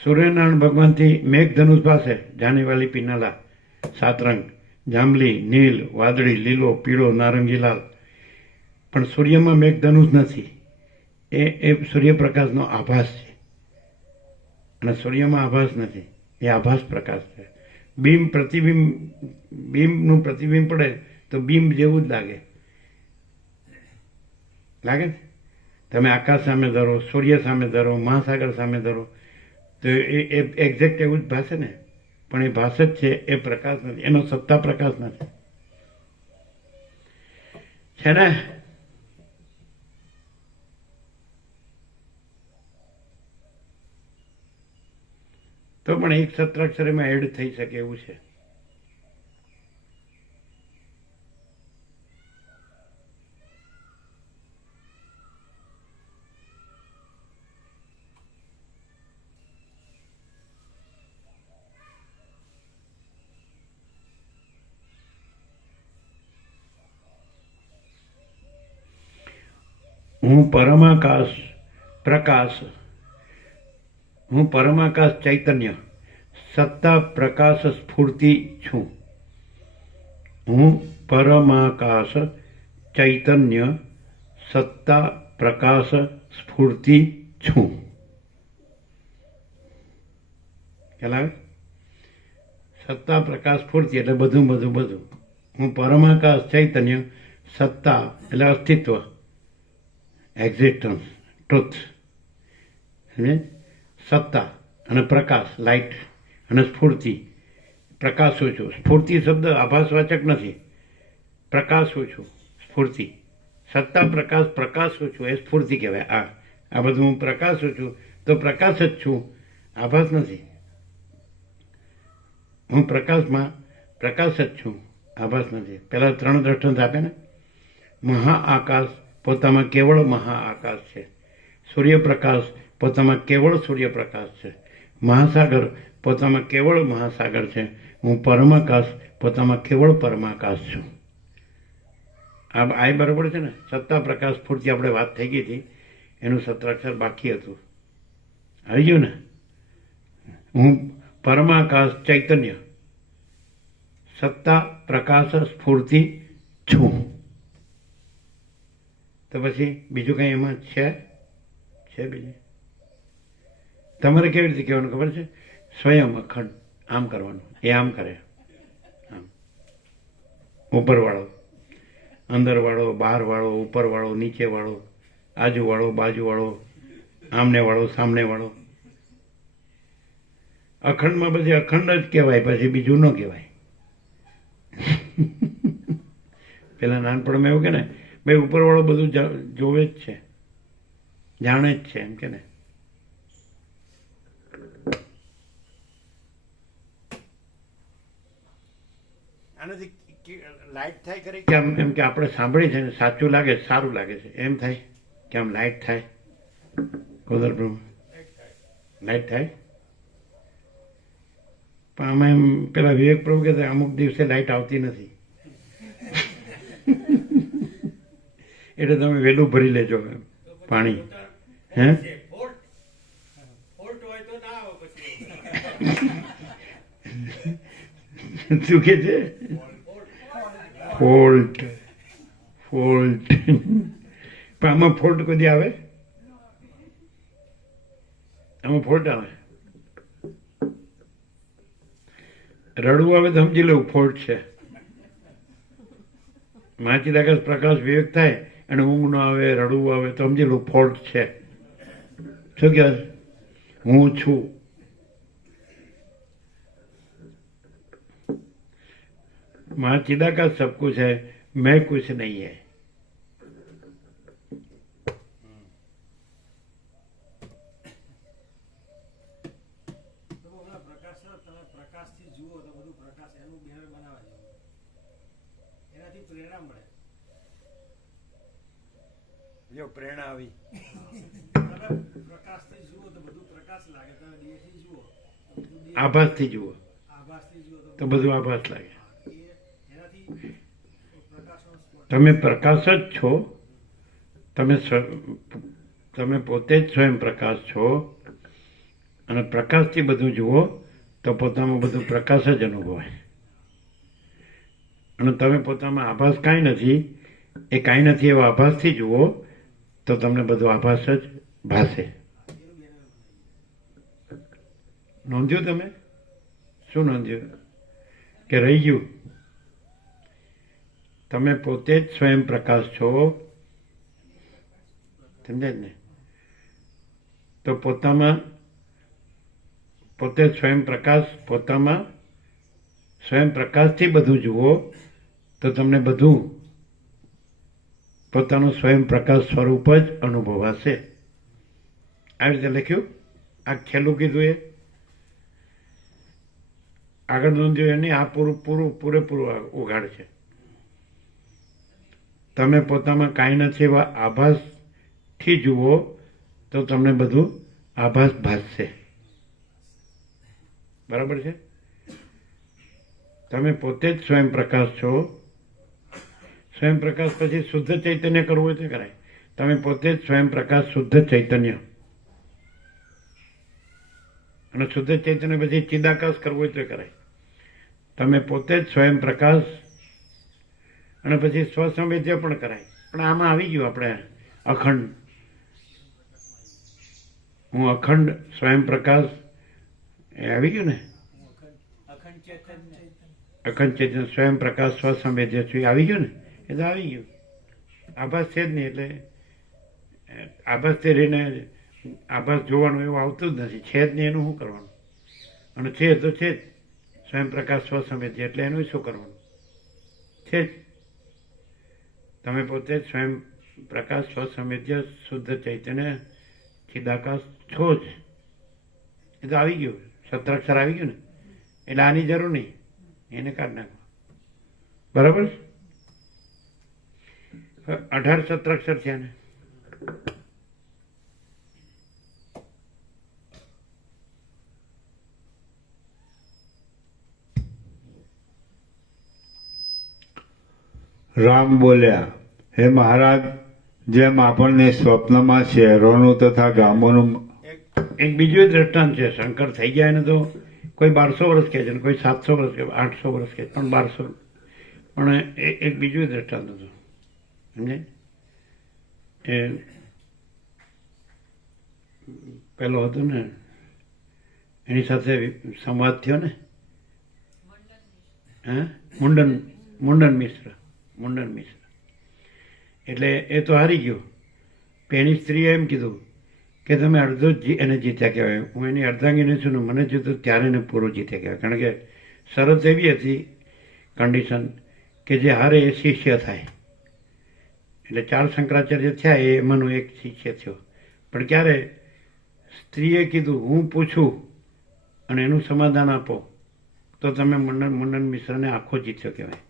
સૂર્યનારાયણ ભગવાનથી મેઘધનુષ પાસે જાનેવાલી પિનાલા, 7 રંગ, જાંબલી, નીલ, વાદળી, લીલો, પીળો, નારંગી, લાલ. પણ સૂર્યમાં મેઘધનુષ નથી. એ સૂર્યપ્રકાશનો આભાસ છે અને સૂર્યમાં આભાસ નથી, એ આભાસ પ્રકાશ છે. બીમ પ્રતિબિંબ, બીમનું પ્રતિબિંબ પડે તો બીમ જેવું જ લાગે ને? તમે આકાશ સામે ધરો, સૂર્ય સામે ધરો, મહાસાગર સામે ધરો તો એ એક્ઝેક્ટ એવું જ ભાષે ને. પણ એ ભાષ જ છે, એ પ્રકાશ નથી, એનો સત્તા પ્રકાશ નથી. છે ને? તો પણ એક સત્રાક્ષર એમાં એડ થઈ શકે એવું છે. હું પરમાકાશ પ્રકાશ, હું પરમાકાશ ચૈતન્ય, સત્તા પ્રકાશ સ્ફૂર્તિ છું. હું પરમાકાશ ચૈતન્ય, સત્તા પ્રકાશ સ્ફૂર્તિ છું. ખ્યાલ આવે? સત્તા પ્રકાશ સ્ફૂર્તિ એટલે બધું બધું બધું. હું પરમાકાશ ચૈતન્ય, સત્તા એટલે અસ્તિત્વ, એક્ઝિસ્ટન્સ, ટ્રુથ, સત્તા અને પ્રકાશ, લાઇટ અને સ્ફૂર્તિ, પ્રકાશું છું. સ્ફૂર્તિ શબ્દ આભાસવાચક નથી, પ્રકાશું છું, સ્ફૂર્તિ. સત્તા પ્રકાશ, પ્રકાશું છું, એ સ્ફૂર્તિ કહેવાય. આ બધું હું પ્રકાશું છું તો પ્રકાશ જ છું, આભાસ નથી. હું પ્રકાશમાં પ્રકાશ જ છું, આભાસ નથી. પહેલા 3 દ્રષ્ટાંત આપે ને. મહાઆકાશ પોતામાં કેવળ મહાઆકાશ છે. સૂર્યપ્રકાશ પોતામાં કેવળ સૂર્યપ્રકાશ છે. મહાસાગર પોતામાં કેવળ મહાસાગર છે. હું પરમાકાશ પોતામાં કેવળ પરમાકાશ છું. આ બરાબર છે ને? સત્તા પ્રકાશ સ્ફૂર્તિ આપણે વાત થઈ ગઈ હતી, એનું સત્રાક્ષર બાકી હતું. આવી ગયું ને? હું પરમાકાશ ચૈતન્ય, સત્તા પ્રકાશ સ્ફૂર્તિ છું. તો પછી બીજું કંઈ એમાં છે બીજું? તમારે કેવી રીતે કહેવાનું ખબર છે? સ્વયં અખંડ આમ કરવાનું, એ આમ કરે, આમ. ઉપરવાળો, અંદરવાળો, બહારવાળો, ઉપરવાળો, નીચેવાળો, આજુવાળો, બાજુવાળો, આમનેવાળો, સામનેવાળો. અખંડમાં પછી અખંડ જ કહેવાય, પછી બીજું ન કહેવાય. પેલા નાનપણમાં એવું કે ને, ભાઈ ઉપરવાળો બધું જોવે જ છે, જાણે જ છે, એમ કે ને. આનાથી લાઇટ થાય ખરી કે એમ કે આપણે સાંભળી છે ને સાચું લાગે, સારું લાગે છે, એમ થાય કે આમ લાઇટ થાય? ગોદર પ્રભુ લાઇટ થાય? પણ આમાં એમ પેલા વિવેક પ્રભુ કે અમુક દિવસે લાઇટ આવતી નથી. એટલે તમે વહેલું ભરી લેજો પાણી. હે? શું કે છે? ફોલ્ટ ફોલ્ટ પણ આમાં ફોલ્ટ કદી આવે? આમાં ફોલ્ટ આવે? રડવું આવે તો સમજી લેવું ફોલ્ટ છે. માચીદાકાશ પ્રકાશ વિવેક થાય અને ઊંઘ ન આવે, રડવું આવે તો સમજી લેવું ફોલ્ટ છે. શું કહેવાય? હું છું. माँ चिदाकाश सब कुछ है, मैं कुछ नहीं है. પ્રકાશથી જુઓ તો બધું પ્રકાશ એનું બેનર બનાવવા જેવું, એનાથી પ્રેરણા મળે. જો પ્રેરણા આવી, તમે પ્રકાશથી જુઓ તો બધું પ્રકાશ લાગે, તમે દેહથી જુઓ તો બધું દેહ, આભાસથી જુઓ આભાસથી જુઓ તો બધું આભાસ લાગે. એનાથી પ્રકાશનો સ્પર્શ. તમે પ્રકાશ જ છો, તમે પોતે જ સ્વયં પ્રકાશ છો અને પ્રકાશથી બધું જુઓ તો પોતામાં બધું પ્રકાશ જ અનુભવાય. અને તમે પોતામાં આભાસ કાંઈ નથી, એ કાંઈ નથી એવા આભાસથી જુઓ તો તમને બધું આભાસ જ ભાસે. નોંધ્યું તમે? શું નોંધ્યું? કે રહી ગયું? તમે પોતે જ સ્વયં પ્રકાશ છો, સમજાય ને? તો પોતામાં પોતે સ્વયં પ્રકાશ, પોતામાં સ્વયં પ્રકાશથી બધું જુઓ તો તમને બધું પોતાનું સ્વયં પ્રકાશ સ્વરૂપ જ અનુભવાશે. આવી રીતે લખ્યું. આ છેલ્લું કીધું એ આગળ નોંધ્યું એની આ પૂરેપૂરું ઉઘાડ છે. તમે પોતામાં કાંઈ નથી એવા આભાસથી જુઓ તો તમને બધું આભાસ ભાસશે. બરાબર છે? તમે પોતે જ સ્વયં પ્રકાશ છો. સ્વયં પ્રકાશ પછી શુદ્ધ ચૈતન્ય કરવું હોય તો કરાય. તમે પોતે જ સ્વયં પ્રકાશ શુદ્ધ ચૈતન્ય, અને શુદ્ધ ચૈતન્ય પછી ચિદાકાશ કરવું હોય તો કરાય. તમે પોતે જ સ્વયં પ્રકાશ અને પછી સ્વસંવેદ્ય પણ કરાય. પણ આમાં આવી ગયું આપણે અખંડ. હું અખંડ સ્વયં પ્રકાશ એ આવી ગયું ને? અખંડ ચેતન, અખંડ ચેતન સ્વયં પ્રકાશ સ્વસંવેદ્ય છું એ આવી ગયું ને? એ તો આવી ગયું. આભાસ છે જ નહીં, એટલે આભાસથી રહીને આભાસ જોવાનું એવું આવતું જ નથી. છે જ નહીં એનું શું કરવાનું? અને છે તો છે જ સ્વયં પ્રકાશ સ્વસંવેદ્ય, એટલે એનું શું કરવાનું? છે જ. તમે પોતે જ સ્વયં પ્રકાશ સ્વસંવેદ્ય શુદ્ધ ચૈતન્ય ચિદાકાશ છો જ. એ તો આવી ગયું. સત્રાક્ષર આવી ગયું ને, એટલે આની જરૂર નહીં, એને કાઢી નાખો. બરાબર? 18 સત્રાક્ષર થયા ને? રામ બોલ્યા, હે મહારાજ, જેમ આપણને સ્વપ્નમાં શહેરોનું તથા ગામોનું એક બીજું દ્રષ્ટાંત છે. શંકર થઈ ગયા એને તો કોઈ 1200 વર્ષ કહે છે ને કોઈ 700 વર્ષ કહે, 800 વર્ષ કહે, પણ 1200. પણ એક બીજું દ્રષ્ટાંત હતું, સમજે? એ પેલો હતો ને, એની સાથે સંવાદ થયો ને, મુંડન મિશ્ર. એટલે એ તો હારી ગયો. એની સ્ત્રીએ એમ કીધું કે તમે અડધો જ એને જીત્યા કહેવાય. હું એની અર્ધાંગીને છું ને, મને જીતું ત્યારે એને પૂરો જીત્યા કહેવાય. કારણ કે શરત એવી હતી, કન્ડિશન, કે જે હારે એ શિષ્ય થાય. એટલે 4 શંકરાચાર્ય થયા, એમાંનો એક શિષ્ય થયો. પણ ક્યારે સ્ત્રીએ કીધું હું પૂછું અને એનું સમાધાન આપો તો તમે મુંડન મિશ્રને આખો જીત્યો કહેવાય.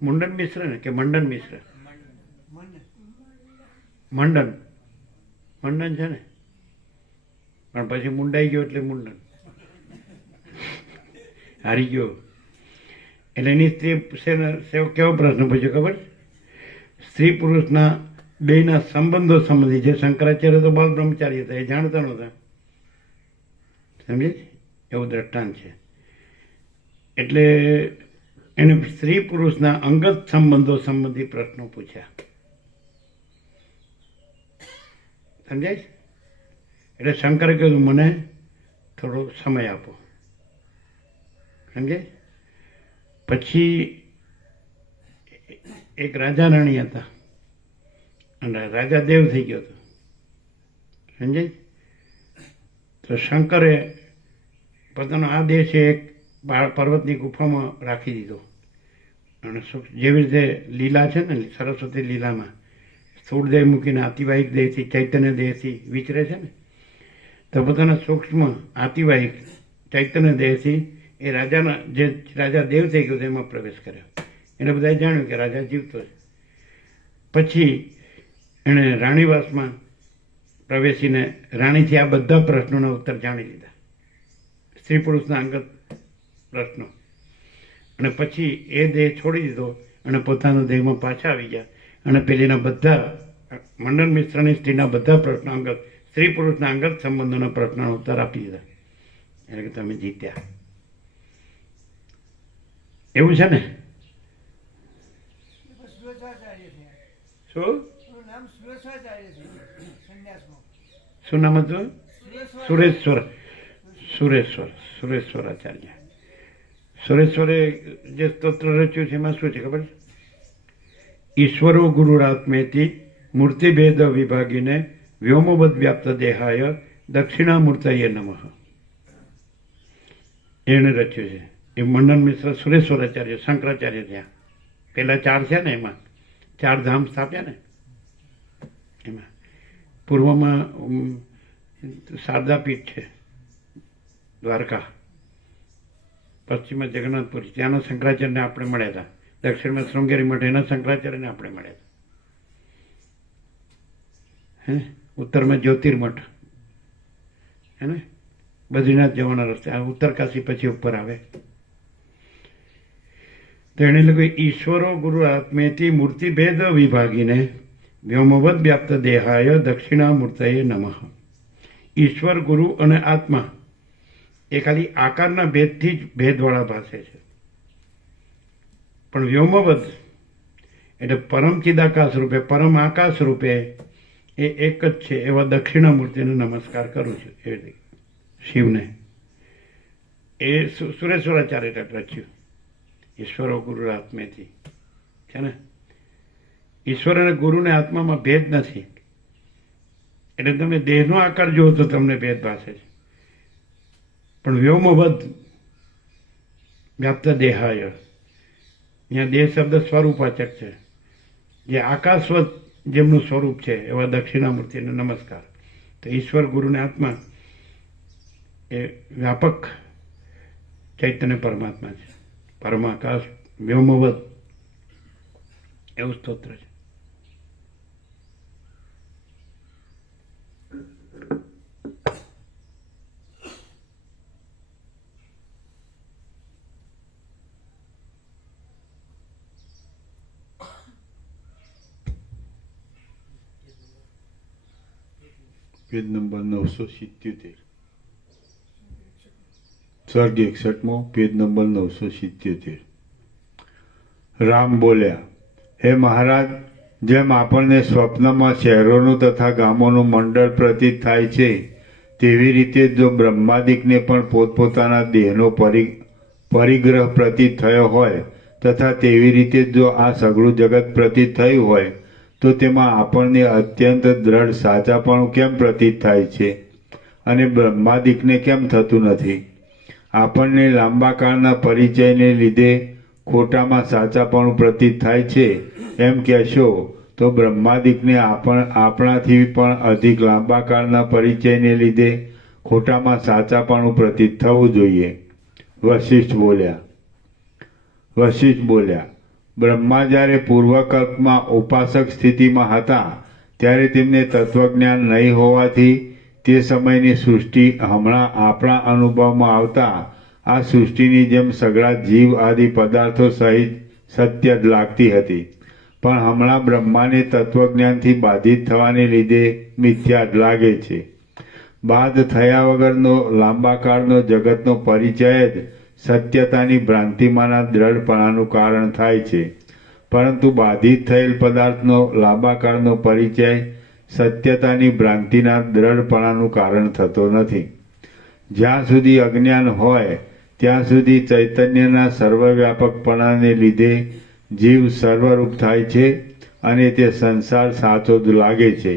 મુંડન મિશ્ર ને કે મંડન મિશ્ર? મંડન છે ને, પણ પછી મુંડાઈ ગયો એટલે મુંડન હારી ગયો. એટલે એની સ્ત્રી કેવો પ્રશ્ન પૂછ્યો ખબર? સ્ત્રી પુરુષના બેયના સંબંધો સંબંધી. જે શંકરાચાર્ય તો બાલ બ્રહ્મચારી હતા, એ જાણતા નહોતા, સમજે? એવું દ્રષ્ટાંત છે. એટલે એને સ્ત્રી પુરુષના અંગત સંબંધો સંબંધી પ્રશ્નો પૂછ્યા. સમજાય છે? એટલે શંકરે કહ્યું મને થોડો સમય આપો. સમજાય? પછી એક રાજા રાણી હતા અને રાજા દેવ થઈ ગયો હતો. સમજાય? તો શંકરે પોતાનો આ દેશ એક પર્વતની ગુફામાં રાખી દીધો અને જેવી રીતે લીલા છે ને, સરસ્વતી લીલામાં સ્થૂળ દેહ મૂકીને આતિવાહિક દેહથી ચૈતન્ય દેહથી વિચરે છે ને, તો પોતાના સૂક્ષ્મ આતિવાહિક ચૈતન્ય દેહથી એ રાજાના જે રાજા દેવ થઈ ગયો એમાં પ્રવેશ કર્યો. એને બધાએ જાણ્યું કે રાજા જીવતો છે. પછી એણે રાણીવાસમાં પ્રવેશીને રાણીથી આ બધા પ્રશ્નોના ઉત્તર જાણી લીધા, સ્ત્રી પુરુષના અંગત પ્રશ્નો. અને પછી એ દેહ છોડી દીધો અને પોતાના દેહમાં પાછા આવી ગયા અને પેલીના બધા મંડન મિશ્રની સ્ત્રીના બધા પ્રશ્નો અંગત, સ્ત્રી પુરુષના અંગત સંબંધોના પ્રશ્નોના ઉત્તર આપી દીધા. એટલે કે તમે જીત્યા. એવું છે ને? સુરેશ્વરાચાર્ય થયા. શું એનું નામ સુરેશ્વરાચાર્ય છે સંન્યાસમાં. શું નામ હતું? સુરેશ્વરાચાર્ય. સુરેશ્વરે જે સ્તોત્ર રચ્યું છે એમાં શું છે ખબર છે? ઈશ્વરો ગુરુરાત્મેતિ મૂર્તિભેદ વિભાગીને વ્યોમવદ વ્યાપ્ત દેહાય દક્ષિણામૂર્તયે નમઃ. એને રચ્યું છે. એ મંડન મિશ્ર સુરેશ્વરાચાર્ય, શંકરાચાર્ય થયા. પેલા 4 છે ને, એમાં 4 ધામ સ્થાપ્યા ને. એમાં પૂર્વમાં શારદાપીઠ છે, દ્વારકા. પશ્ચિમમાં જગન્નાથપુરી, ત્યાંનો શંકરાચાર્યને આપણે મળ્યા હતા. દક્ષિણમાં શૃંગેરી મઠ, એના શંકરાચાર્યને આપણે મળ્યા હતા. હે ઉત્તરમાં જ્યોતિર્મઠ હે ને, બદ્રીનાથ જવાના રસ્તે. આ ઉત્તરકાશી પછી ઉપર આવે. તો એને લખ્યું ઈશ્વરો ગુરુ આત્મેથી મૂર્તિભેદ વિભાગીને વ્યોમવદ વ્યાપ્ત દેહાય દક્ષિણામૂર્તયે નમઃ. ઈશ્વર, ગુરુ અને આત્મા એ ખાલી આકારના ભેદથી જ ભેદવાળા ભાષે છે, પણ વ્યોમવદ એટલે પરમ ચિદાકાશ રૂપે, પરમ આકાશ રૂપે એ એક જ છે એવા દક્ષિણામૂર્તિને નમસ્કાર કરું છું. એ શિવને એ સુરેશ્વરાચાર્ય રચ્યું. ઈશ્વરો ગુરુ આત્મેથી છે ને. ઈશ્વર અને ગુરુને આત્મામાં ભેદ નથી. એટલે તમે દેહનો આકાર જુઓ તો તમને ભેદ ભાષે છે, પણ વ્યોમવદ વ્યાપ્ત દેહાય, અહીંયા દેહ શબ્દ સ્વરૂપાચક છે. જે આકાશવત જેમનું સ્વરૂપ છે એવા દક્ષિણામૂર્તિને નમસ્કાર. તો ઈશ્વર, ગુરુને આત્મા એ વ્યાપક ચૈતન્ય પરમાત્મા છે, પરમાકાશ વ્યોમવદ એવું સ્તોત્ર છે. Page number 977, સર્ગ 61, page number 977. Ram બોલ્યા, હે મહારાજ, જેમ આપણને સ્વપ્નમાં શહેરોનું તથા ગામોનું મંડળ પ્રતીત થાય છે, તેવી રીતે જો બ્રહ્માદિકને પણ પોતપોતાના દેહનો પરિગ્રહ પ્રતીત થયો હોય તથા તેવી રીતે જો આ સઘળું જગત પ્રતીત થયું હોય, તો તેમાં આપણને અત્યંત દ્રઢ સાચાપણું કેમ પ્રતીત થાય છે અને બ્રહ્માદિકને કેમ થતું નથી? આપણને લાંબા કાળના પરિચયને લીધે ખોટામાં સાચાપણું પ્રતીત થાય છે એમ કહેશો તો બ્રહ્માદિકને આપણાથી પણ અધિક લાંબા કાળના પરિચયને લીધે ખોટામાં સાચાપણું પ્રતીત થવું જોઈએ. વશિષ્ઠ બોલ્યા, બ્રહ્મા જ્યારે પૂર્વકલ્પમાં ઉપાસક સ્થિતિમાં હતા ત્યારે તેમને તત્વજ્ઞાન નહીં હોવાથી તે સમયની સૃષ્ટિ હમણાં આપણા અનુભવમાં આવતા આ સૃષ્ટિની જેમ સઘળા જીવ આદિ પદાર્થો સહિત સત્ય જ લાગતી હતી, પણ હમણાં બ્રહ્માને તત્વજ્ઞાનથી બાધિત થવાને લીધે મિથ્યા જ લાગે છે. બાદ થયા વગરનો લાંબા કાળનો જગતનો પરિચય જ સત્યતાની ભ્રાંતિમાંના દ્રઢપણાનું કારણ થાય છે, પરંતુ બાધિત થયેલ પદાર્થનો લાંબા કાળનો પરિચય સત્યતાની ભ્રાંતિના દ્રઢપણાનું કારણ થતો નથી. જ્યાં સુધી અજ્ઞાન હોય ત્યાં સુધી ચૈતન્યના સર્વવ્યાપકપણાને લીધે જીવ સર્વરૂપ થાય છે અને તે સંસાર સાચો જ લાગે છે,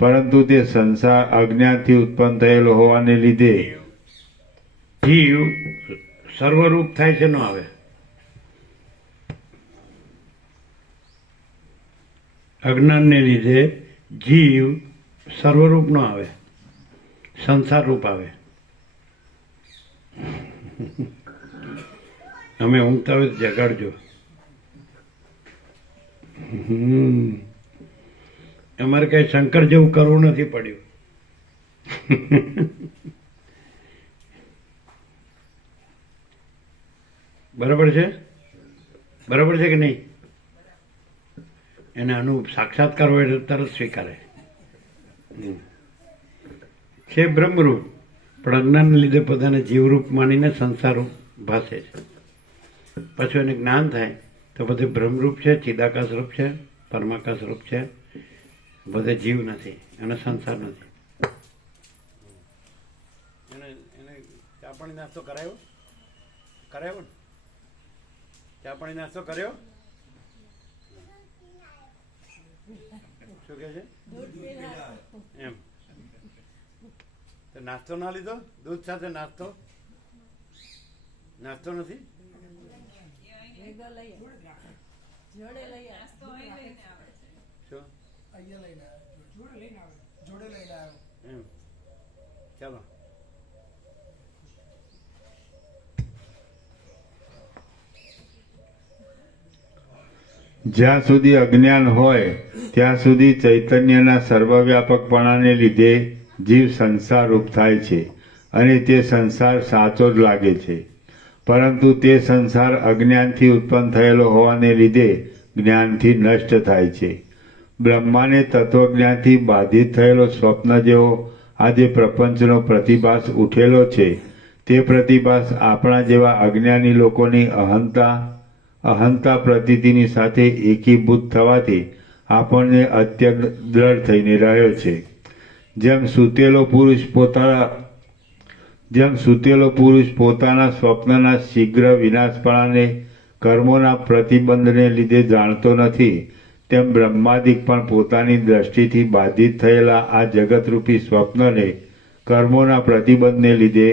પરંતુ તે સંસાર અજ્ઞાનથી ઉત્પન્ન થયેલો હોવાને લીધે જીવ સર્વરૂપ થાય છે. ન આવે અજ્ઞાનને લીધે જીવ સર્વરૂપ ન આવે, સંસાર રૂપ આવે. અમે ઊંઘતા હોય જગાડજો. અમારે કઈ શંકર જેવું કરવું નથી પડ્યું. બરાબર છે? બરાબર છે કે નહીં? એને આનું સાક્ષાત્કાર હોય એટલે તરત સ્વીકારે છે. બ્રહ્મરૂપ પણ અજ્ઞાનને લીધે પોતાને જીવરૂપ માનીને સંસારરૂપ ભાસે છે. પછી એને જ્ઞાન થાય તો બધે બ્રહ્મરૂપ છે, ચિદાકાશ રૂપ છે, પરમાકાશ રૂપ છે, બધે જીવ નથી અને સંસાર નથી. એને ચા પાણી નાસ્તો કરાયો ને? ચા પાણી નાસ્તો કર્યો? શું કે છે એમ? નાસ્તો ના લીધો? દૂધ સાથે નાસ્તો નથી? શું એમ? ચાલો. જ્યાં સુધી અજ્ઞાન હોય ત્યાં સુધી ચૈતન્યના સર્વવ્યાપકપણાને લીધે જીવ સંસાર રૂપ થાય છે અને તે સંસાર સાચો જ લાગે છે, પરંતુ તે સંસાર અજ્ઞાનથી ઉત્પન્ન થયેલો હોવાને લીધે જ્ઞાનથી નષ્ટ થાય છે. બ્રહ્માને તત્વજ્ઞાનથી બાધિત થયેલો સ્વપ્ન જેવો આજે પ્રપંચનો પ્રતિભાસ ઉઠેલો છે, તે પ્રતિભાસ આપણા જેવા અજ્ઞાની લોકોની અહંતા પ્રતીતિની સાથે એકીભૂત થવાથી આપણને અત્યંત દ્રઢ થઈને રહ્યો છે. જેમ સૂતેલો પુરુષ પોતાના સ્વપ્નના શીઘ્ર વિનાશપણાને કર્મોના પ્રતિબંધને લીધે જાણતો નથી, તેમ બ્રહ્માદિક પણ પોતાની દ્રષ્ટિથી બાધિત થયેલા આ જગતરૂપી સ્વપ્નને કર્મોના પ્રતિબંધને લીધે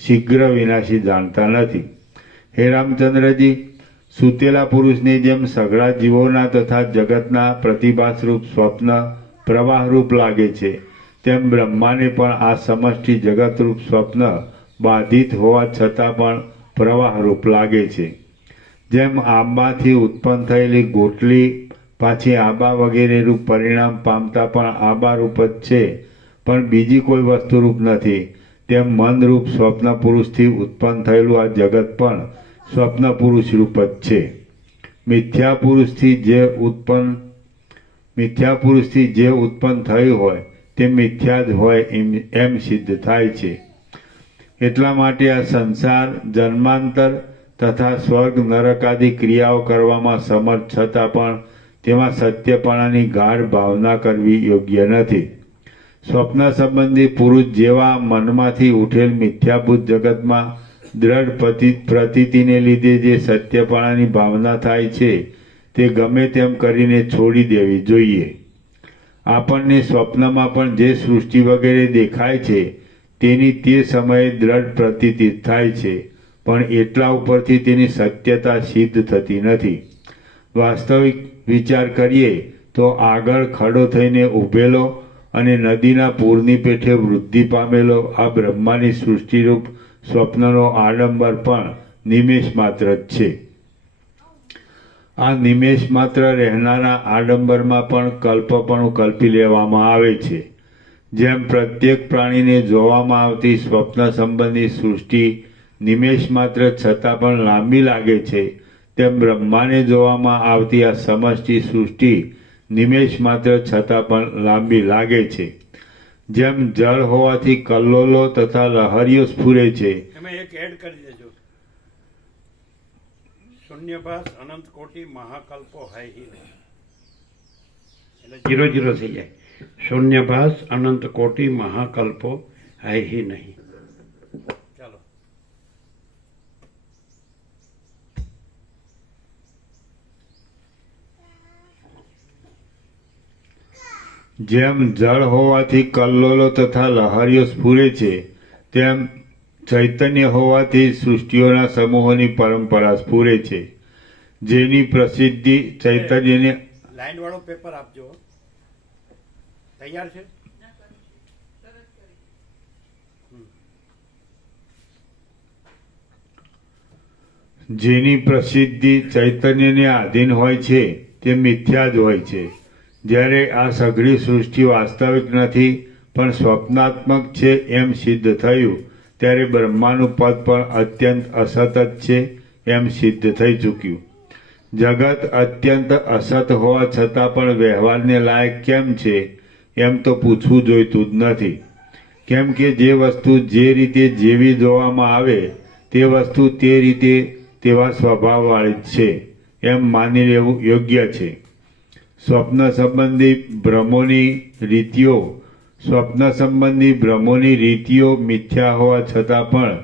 શીઘ્ર વિનાશી જાણતા નથી. હે રામચંદ્રજી, સૂતેલા પુરુષની જેમ સઘળા જીવોના તથા જગતના પ્રતિભાસરૂપ સ્વપ્ન પ્રવાહરૂપ લાગે છે, તેમ બ્રહ્માને પણ આ સમષ્ટિ જગતરૂપ સ્વપ્ન બાધિત હોવા છતાં પણ પ્રવાહરૂપ લાગે છે. જેમ આંબાથી ઉત્પન્ન થયેલી ગોટલી પાછી આંબા વગેરે રૂપ પરિણામ પામતા પણ આંબારૂપ જ છે, પણ બીજી કોઈ વસ્તુરૂપ નથી, તેમ મનરૂપ સ્વપ્ન પુરુષથી ઉત્પન્ન થયેલું આ જગત પણ સ્વપ્ન પુરુષ રૂપ જ છે. મિથ્યા પુરુષથી જે ઉત્પન્ન થયું હોય તે મિથ્યા જ હોય એમ સિદ્ધ થાય છે. એટલા માટે આ સંસાર જન્માંતર તથા સ્વર્ગ નરક આદિ ક્રિયાઓ કરવામાં સમર્થ છતાં પણ તેમાં સત્યપણાની ગાઢ ભાવના કરવી યોગ્ય નથી. સ્વપ્ન સંબંધી પુરુષ જેવા મનમાંથી ઉઠેલ મિથ્યાભૂત જગતમાં દ્રઢ પ્રતીતિને લીધે જે સત્યપણાની ભાવના થાય છે તે ગમે તેમ કરીને છોડી દેવી જોઈએ. આપણને સ્વપ્નમાં પણ જે સૃષ્ટિ વગેરે દેખાય છે તેની તે સમયે દ્રઢ પ્રતીતિ થાય છે, પણ એટલા ઉપરથી તેની સત્યતા સિદ્ધ થતી નથી. વાસ્તવિક વિચાર કરીએ તો આગળ ખડો થઈને ઊભેલો અને નદીના પૂરની પેઠે વૃદ્ધિ પામેલો આ બ્રહ્માની સૃષ્ટિરૂપ સ્વપ્નનો આડંબર પણ નિમેષ માત્ર જ છે. આ નિમેષ માત્ર રહેનારા આડંબરમાં પણ કલ્પપણું કલ્પી લેવામાં આવે છે. જેમ પ્રત્યેક પ્રાણીને જોવામાં આવતી સ્વપ્ન સંબંધી સૃષ્ટિ નિમેષ માત્ર છતાં પણ લાંબી લાગે છે, તેમ બ્રહ્માને જોવામાં આવતી આ સમષ્ટિ સૃષ્ટિ નિમેષ માત્ર છતાં પણ લાંબી લાગે છે. જેમ જળ હોવાથી કલ્લોલો તથા લહરીઓ સ્ફુરે છે. એમાં એક એડ કરી દેજો. શૂન્યભાસ અનંત કોટી મહાકલ્પો હાય હિ નહીં. એટલે 0 0 થઈ જાય. શૂન્યભાસ અનંત કોટી મહાકલ્પો હાય હિ નહીં. ચાલો. જેમ જળ હોવાથી કલ્લોલો તથા લહરીઓ સ્ફુરે છે, તેમ ચૈતન્ય હોવાથી સૃષ્ટિઓના સમૂહોની પરંપરા સ્ફુરે છે. જેની પ્રસિદ્ધિ ચૈતન્યને લાઈન વાળો પેપર આપજો. તૈયાર છે? જેની પ્રસિદ્ધિ ચૈતન્યને આધીન હોય છે તે મિથ્યા જ હોય છે. જ્યારે આ સઘળી સૃષ્ટિ વાસ્તવિક નથી પણ સ્વપ્નાત્મક છે એમ સિદ્ધ થયું, ત્યારે બ્રહ્માનું પદ પણ અત્યંત અસત જ છે એમ સિદ્ધ થઈ ચૂક્યું. જગત અત્યંત અસત હોવા છતાં પણ વ્યવહારને લાયક કેમ છે એમ તો પૂછવું જોઈતું જ નથી. કેમ કે જે વસ્તુ જે રીતે જેવી જોવામાં આવે તે વસ્તુ તે રીતે તેવા સ્વભાવવાળી જ છે એમ માની લેવું યોગ્ય છે. સ્વપ્ન સંબંધી ભ્રમોની રીતિઓ મિથ્યા હોવા છતાં પણ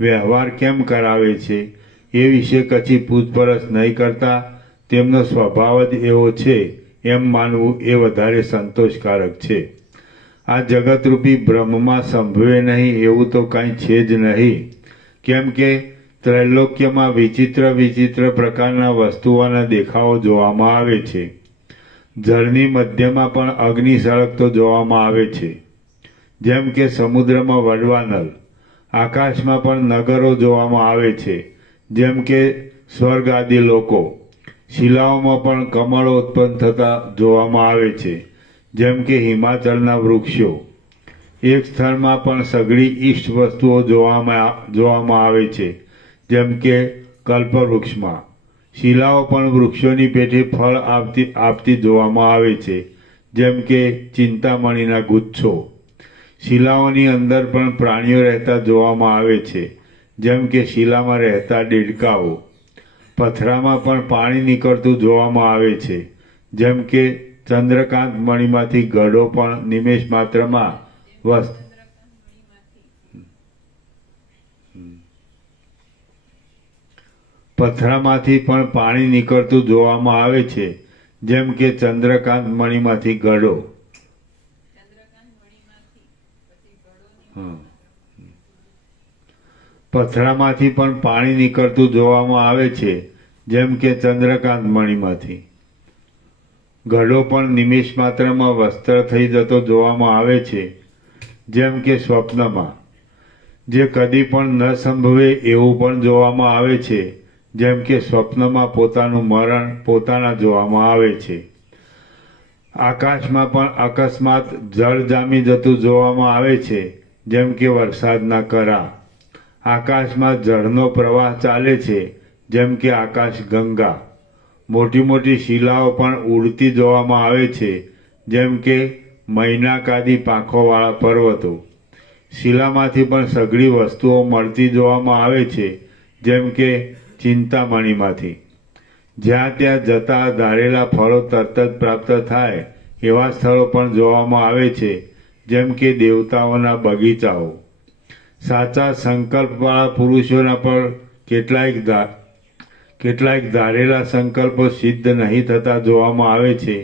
વ્યવહાર કેમ કરાવે છે એ વિશે કશી પૂછપરછ નહીં કરતા તેમનો સ્વભાવ જ એવો છે એમ માનવું એ વધારે સંતોષકારક છે. આ જગતરૂપી બ્રહ્મમાં સંભવે નહીં એવું તો કાંઈ છે જ નહીં. કેમ કે ત્રૈલોક્યમાં વિચિત્ર પ્રકારના વસ્તુઓના દેખાવો જોવામાં આવે છે. જળની મધ્યમાં પણ અગ્નિ સળગતો જોવામાં આવે છે, જેમ કે સમુદ્રમાં વડવાનલ. આકાશમાં પણ નગરો જોવામાં આવે છે, જેમ કે સ્વર્ગ આદિ લોકો. શિલાઓમાં પણ કમળો ઉત્પન્ન થતા જોવામાં આવે છે, જેમ કે હિમાચલના વૃક્ષો. એક સ્થળમાં પણ સઘળી ઈષ્ટ વસ્તુઓ જોવામાં આવે છે, જેમ કે કલ્પવૃક્ષમાં. શિલાઓ પણ વૃક્ષોની પેઠે ફળ આપતી જોવામાં આવે છે, જેમ કે ચિંતામણીના ગુચ્છો. શિલાઓની અંદર પણ પ્રાણીઓ રહેતા જોવામાં આવે છે, જેમ કે શિલામાં રહેતા દેડકાઓ. પથરામાં પણ પાણી નીકળતું જોવામાં આવે છે, જેમ કે ચંદ્રકાંત મણીમાંથી ગઢો પણ નિમેષ માત્રમાં પથરામાંથી પણ પાણી નીકળતું જોવામાં આવે છે, જેમ કે ચંદ્રકાંત મણીમાંથી ગઢો. પથરામાંથી પણ પાણી નીકળતું જોવામાં આવે છે, જેમ કે ચંદ્રકાંત મણીમાંથી. ગઢો પણ નિમેષ માત્રમાં વસ્ત્ર થઈ જતો જોવામાં આવે છે, જેમ કે સ્વપ્નમાં. જે કદી પણ ન સંભવે એવું પણ જોવામાં આવે છે, જેમ કે સ્વપ્નમાં પોતાનું મરણ પોતાના જોવામાં આવે છે. આકાશમાં પણ અકસ્માત જળ જામી જતું જોવામાં આવે છે, જેમ કે વરસાદના કરા. આકાશમાં જળનો પ્રવાહ ચાલે છે, જેમ કે આકાશ ગંગા. મોટી શિલાઓ પણ ઉડતી જોવામાં આવે છે, જેમ કે મૈનાકાદી પાંખોવાળા પર્વતો. શિલામાંથી પણ સઘળી વસ્તુઓ મળતી જોવામાં આવે છે, જેમ કે ચિંતામણીમાંથી. જ્યાં ત્યાં જતા ધારેલા ફળો તરત જ પ્રાપ્ત થાય એવા સ્થળો પણ જોવામાં આવે છે, જેમ કે દેવતાઓના બગીચાઓ. સાચા સંકલ્પવાળા પુરુષોના પર કેટલાક ધારેલા સંકલ્પો સિદ્ધ નહીં થતા જોવામાં આવે છે,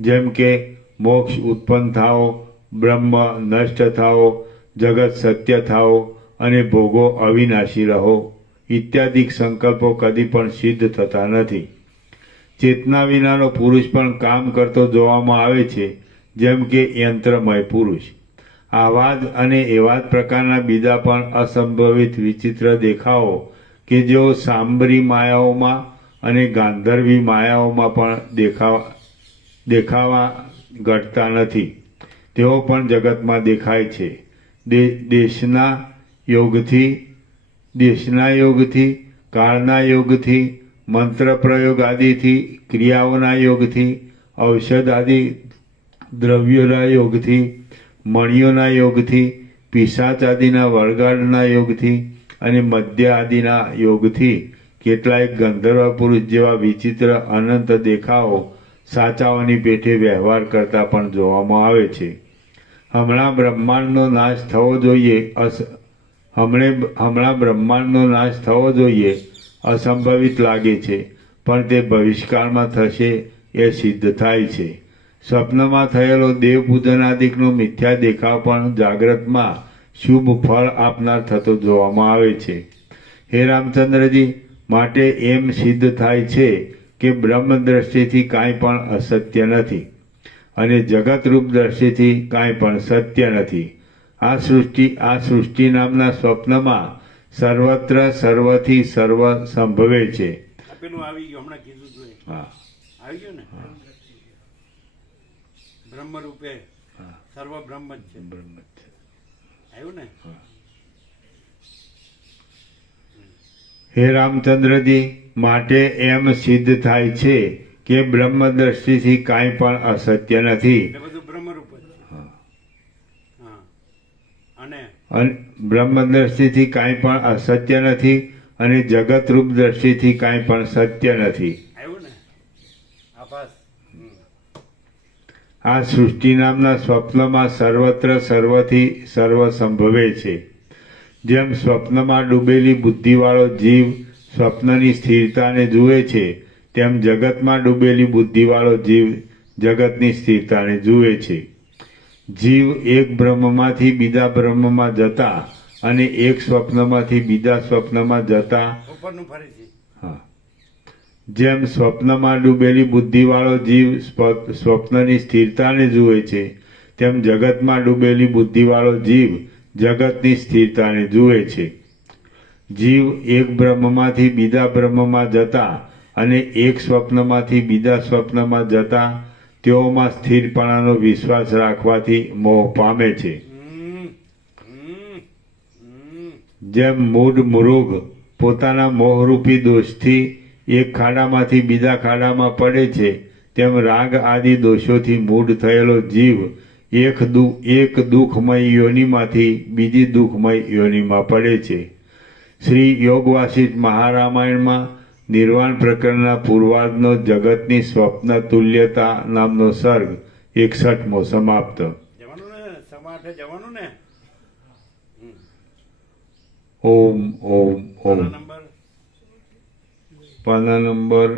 જેમ કે મોક્ષ ઉત્પન્ન થાઓ, બ્રહ્મ નષ્ટ થાઓ, જગત સત્ય થાઓ અને ભોગો અવિનાશી રહો ઇત્યાદિક સંકલ્પો કદી પણ સિદ્ધ થતા નથી. ચેતના વિનાનો પુરુષ પણ કામ કરતો જોવામાં આવે છે, જેમ કે યંત્રમય પુરુષ. આવા જ અને એવા જ પ્રકારના બીજા પણ અસંભવિત વિચિત્ર દેખાવો કે જેઓ સાંબરી માયાઓમાં અને ગાંધર્વી માયાઓમાં પણ દેખાવા ઘટતા નથી, તેઓ પણ જગતમાં દેખાય છે. દેશના યોગથી, કાળના યોગથી, મંત્ર પ્રયોગ આદિથી, ક્રિયાઓના યોગથી, ઔષધ આદિ દ્રવ્યોના યોગથી, મણિયોના યોગથી, પિશાચ આદિના વળગાડના યોગથી અને મદ્ય આદિના યોગથી કેટલાક ગંધર્વ પુરુષ જેવા વિચિત્ર અનંત દેખાવો સાચાઓની પેઠે વ્યવહાર કરતા પણ જોવામાં આવે છે. હમણાં બ્રહ્માંડનો નાશ થવો જોઈએ હમણાં બ્રહ્માંડનો નાશ થવો જોઈએ અસંભવિત લાગે છે, પણ તે ભવિષ્યકાળમાં થશે એ સિદ્ધ થાય છે. સ્વપ્નમાં થયેલો દેવપૂજનાદિકનો મિથ્યા દેખાવ પણ જાગ્રતમાં શુભ ફળ આપનાર થતો જોવામાં આવે છે. હે રામચંદ્રજી, માટે એમ સિદ્ધ થાય છે કે બ્રહ્મ દ્રષ્ટિથી કાંઈ પણ અસત્ય નથી અને જગતરૂપ દ્રષ્ટિથી કાંઈ પણ સત્ય નથી. આ સૃષ્ટિ નામના સ્વપ્નમાં સર્વત્ર સર્વથી સર્વ સંભવે છે. પેલું આવી ગયું હમણાં કીધું હતું એ. હા આવી ગયું ને? બ્રહ્મ રૂપે સર્વ બ્રહ્મ જ છે. બ્રહ્મ છે. આવ્યું ને? હે રામચંદ્રજી, માટે એમ સિદ્ધ થાય છે કે બ્રહ્મ દ્રષ્ટિથી કાંઈ પણ અસત્ય નથી. એટલે બધું બ્રહ્મરૂપ જ છે. હા. અને બ્રહ્મ દ્રષ્ટિથી કાંઈ પણ અસત્ય નથી અને જગતરૂપ દ્રષ્ટિથી કાંઈ પણ સત્ય નથી. આવ્યું ને? આભાસ. આ સૃષ્ટિ નામના સ્વપ્નમાં સર્વત્ર સર્વથી સર્વ સંભવે છે. જેમ સ્વપ્નમાં ડૂબેલી બુદ્ધિવાળો જીવ સ્વપ્નની સ્થિરતાને જુએ છે, તેમ જગતમાં ડૂબેલી બુદ્ધિવાળો જીવ જગતની સ્થિરતાને જુએ છે. જીવ એક બ્રહ્મમાંથી બીજા બ્રહ્મમાં જતા અને એક સ્વપ્નમાંથી બીજા સ્વપ્નમાં જતા ઉપરનું ફરીથી. હા, જેમ સ્વપ્નમાં ડૂબેલી બુદ્ધિવાળો જીવ સ્વપ્નની સ્થિરતાને જુએ છે, તેમ જગતમાં ડૂબેલી બુદ્ધિવાળો જીવ જગતની સ્થિરતાને જુએ છે. જીવ એક બ્રહ્મમાંથી બીજા બ્રહ્મમાં જતા અને એક સ્વપ્નમાંથી બીજા સ્વપ્નમાં જતા તેઓમાં સ્થિરપણાનો વિશ્વાસ રાખવાથી મોહ પામે છે. જેમ મૂઢ મૃગ પોતાના મોહરૂપી દોષથી એક ખાડામાંથી બીજા ખાડામાં પડે છે, તેમ રાગ આદિ દોષોથી મૂઢ થયેલો જીવ એક દુઃખમય યોનિમાંથી બીજી દુઃખમય યોનિમાં પડે છે. શ્રી યોગ વાસિષ્ઠ મહારામાયણમાં નિર્વાણ પ્રકરણના પૂર્વાર્ધનો જગતની સ્વપ્ન તુલ્યતા નામનો સર્ગ 61મો સમાપ્ત. જવાનું ને? સમાઠે જવાનું ને? ઓમ ઓમ ઓમ. નંબર પાના નંબર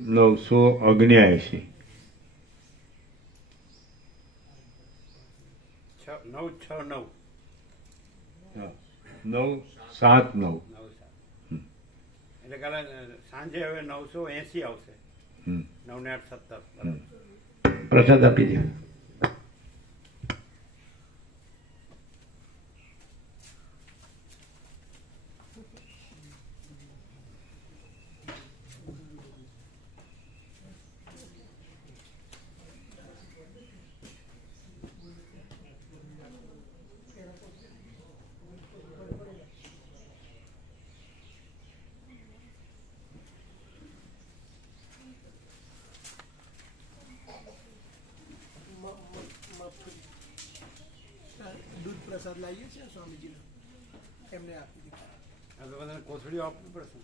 979. 969. 979. એટલે કાલે સાંજે હવે 980 આવશે. 9 ને 8 17. પ્રસાદ આપી દે. દૂધ પ્રસાદ લાવીએ છીએ સ્વામીજીનો, એમને આપી દીધું. આ તો બધાને કોથળીઓ આપવી પડશે.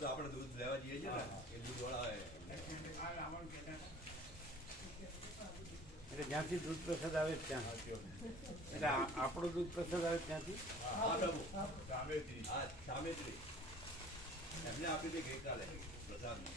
તો આપણે દૂધ લેવા જઈએ છીએ ને એ દૂધ વાળા એટલે જ્યાંથી દૂધ પ્રસાદ આવે ત્યાં એટલે આપણો દૂધ પ્રસાદ આવે ત્યાંથી સામેથી એમને આપી દે ગઈકાલે પ્રસાદમાં.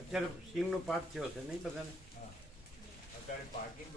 અત્યારે સિંગનો પાક થયો છે નહીં બધાને? અત્યારે પાર્કિંગ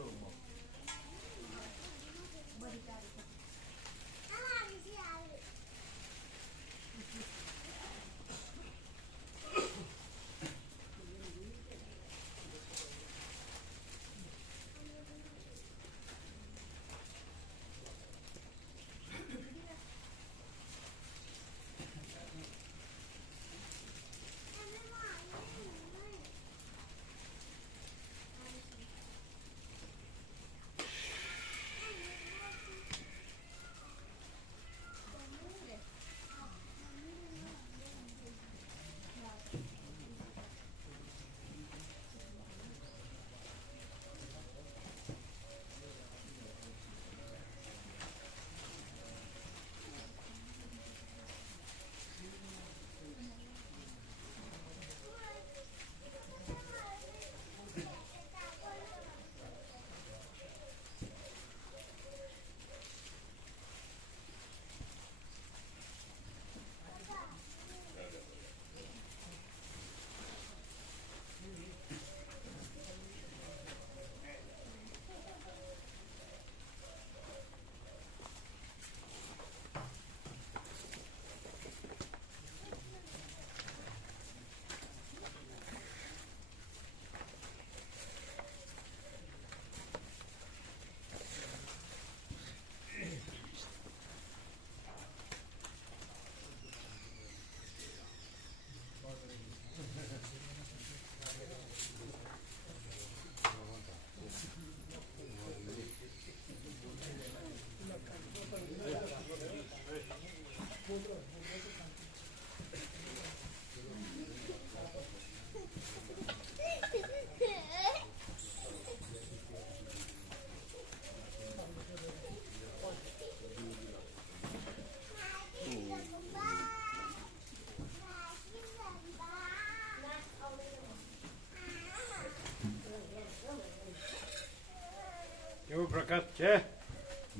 છે.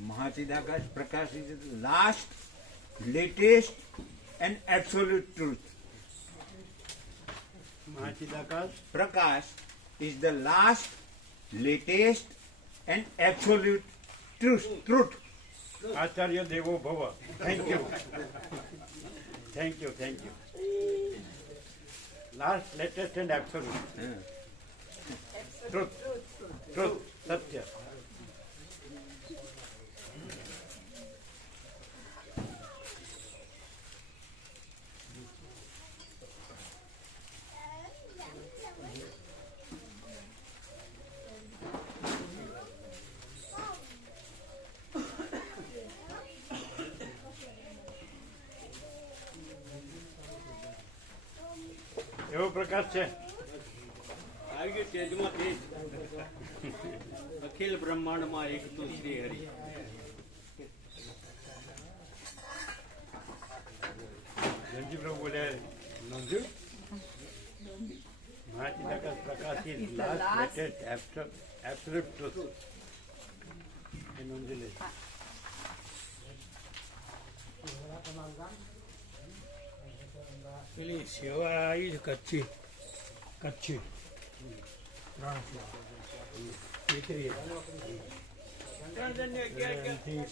Mahachidakash Prakash is the last, latest and absolute truth. મહાચિદાકાશ Prakash is the last, latest and absolute truth. આચાર્ય દેવો ભવ. Thank you. Thank you. Thank you. Last, latest and absolute truth. Truth, સત્ય. એવો પ્રકાશ છે. આર્ય તેજમાં તેજ અખિલ બ્રહ્માંડમાં એક તું શ્રી હરિ. ધનજી પ્રભુ બોલ્યા નોંધ્યું? મહાચિદાકાશ પ્રકાશ is last, latest, absolute truth. એ નોંધી લે. પેલી સેવા આવી છે કચ્છી કચ્છી 3 થી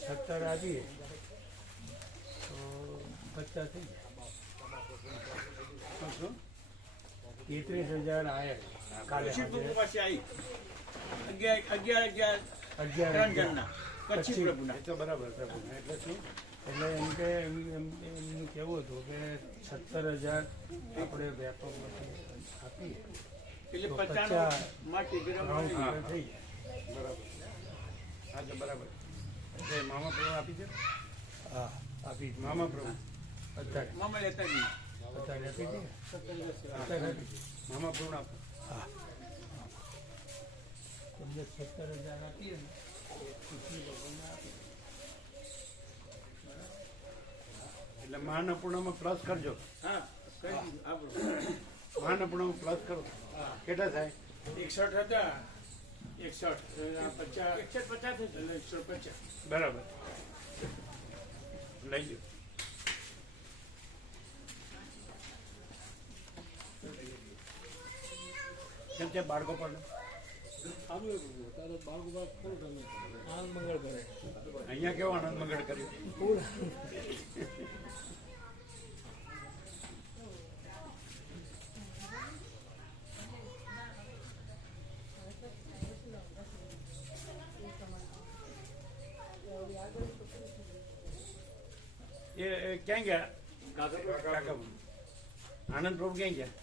17 આપીએ તો 50 થઈ જાય. 33,000 આયા કાલે કચ્છી પ્રભુ પાસે આવી 11 ત્રણ જણના કચ્છી પ્રભુના. એ તો બરાબર પ્રભુ. એટલે શું? એટલે એમ કે એમનું કહેવું હતું કે 17,000 આપણે વ્યાપકમાંથી આપીએ એટલે તો 50 માટે ગરમ round હા. figure થઈ જાય. બરાબર. હા તો બરાબર. એટલે મામા પ્રભુ આપી છે. હા આપી જ. મામા પ્રભુ અત્યારે મામા લેતા જઈએ. અત્યારે આપી દઈએ. અત્યારે આપી દઈએ. મામા પ્રભુ આપો. હા તમને 17,000 આપીએ ને કૃષ્ણ ભગવાનને આપી દઈએ. એટલે મહાનપૂર્ણમાં પ્લસ કરજો. હા કરી દીધું આપણું. મહાનપૂર્ણમાં પ્લસ કરો. કેટલા થાય? 61 હતા 61 50 150 એટલે 150. બરાબર. લઈ જાઓ. કેમ છે બાળકો પણ આનંદ મંગળ કરે. અહીંયા કેવો આનંદ મંગળ કર્યો. એ ક્યાં ગયા? કાકા. આનંદ પ્રભુ ક્યાં ગયા?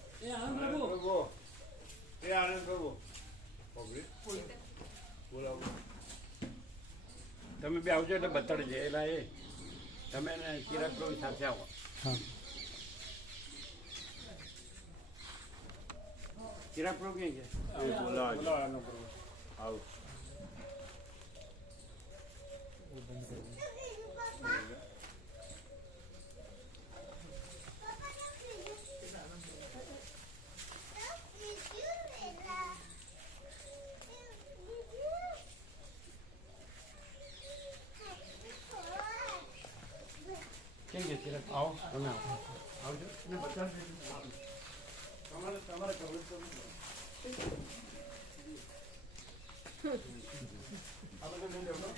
તમે બે આવજો એટલે બતાડજે. એલા એ તમે ને ચિરાગ પ્રભુ સાથે આવો. હા ચિરાગ પ્રભુ ક્યાં ગયા? કેમ કે ચિરાગ આવો. તમે આવો. આવજો ને બતાડજો. તમારે ખબર તો આ બધું લઈ લેવું.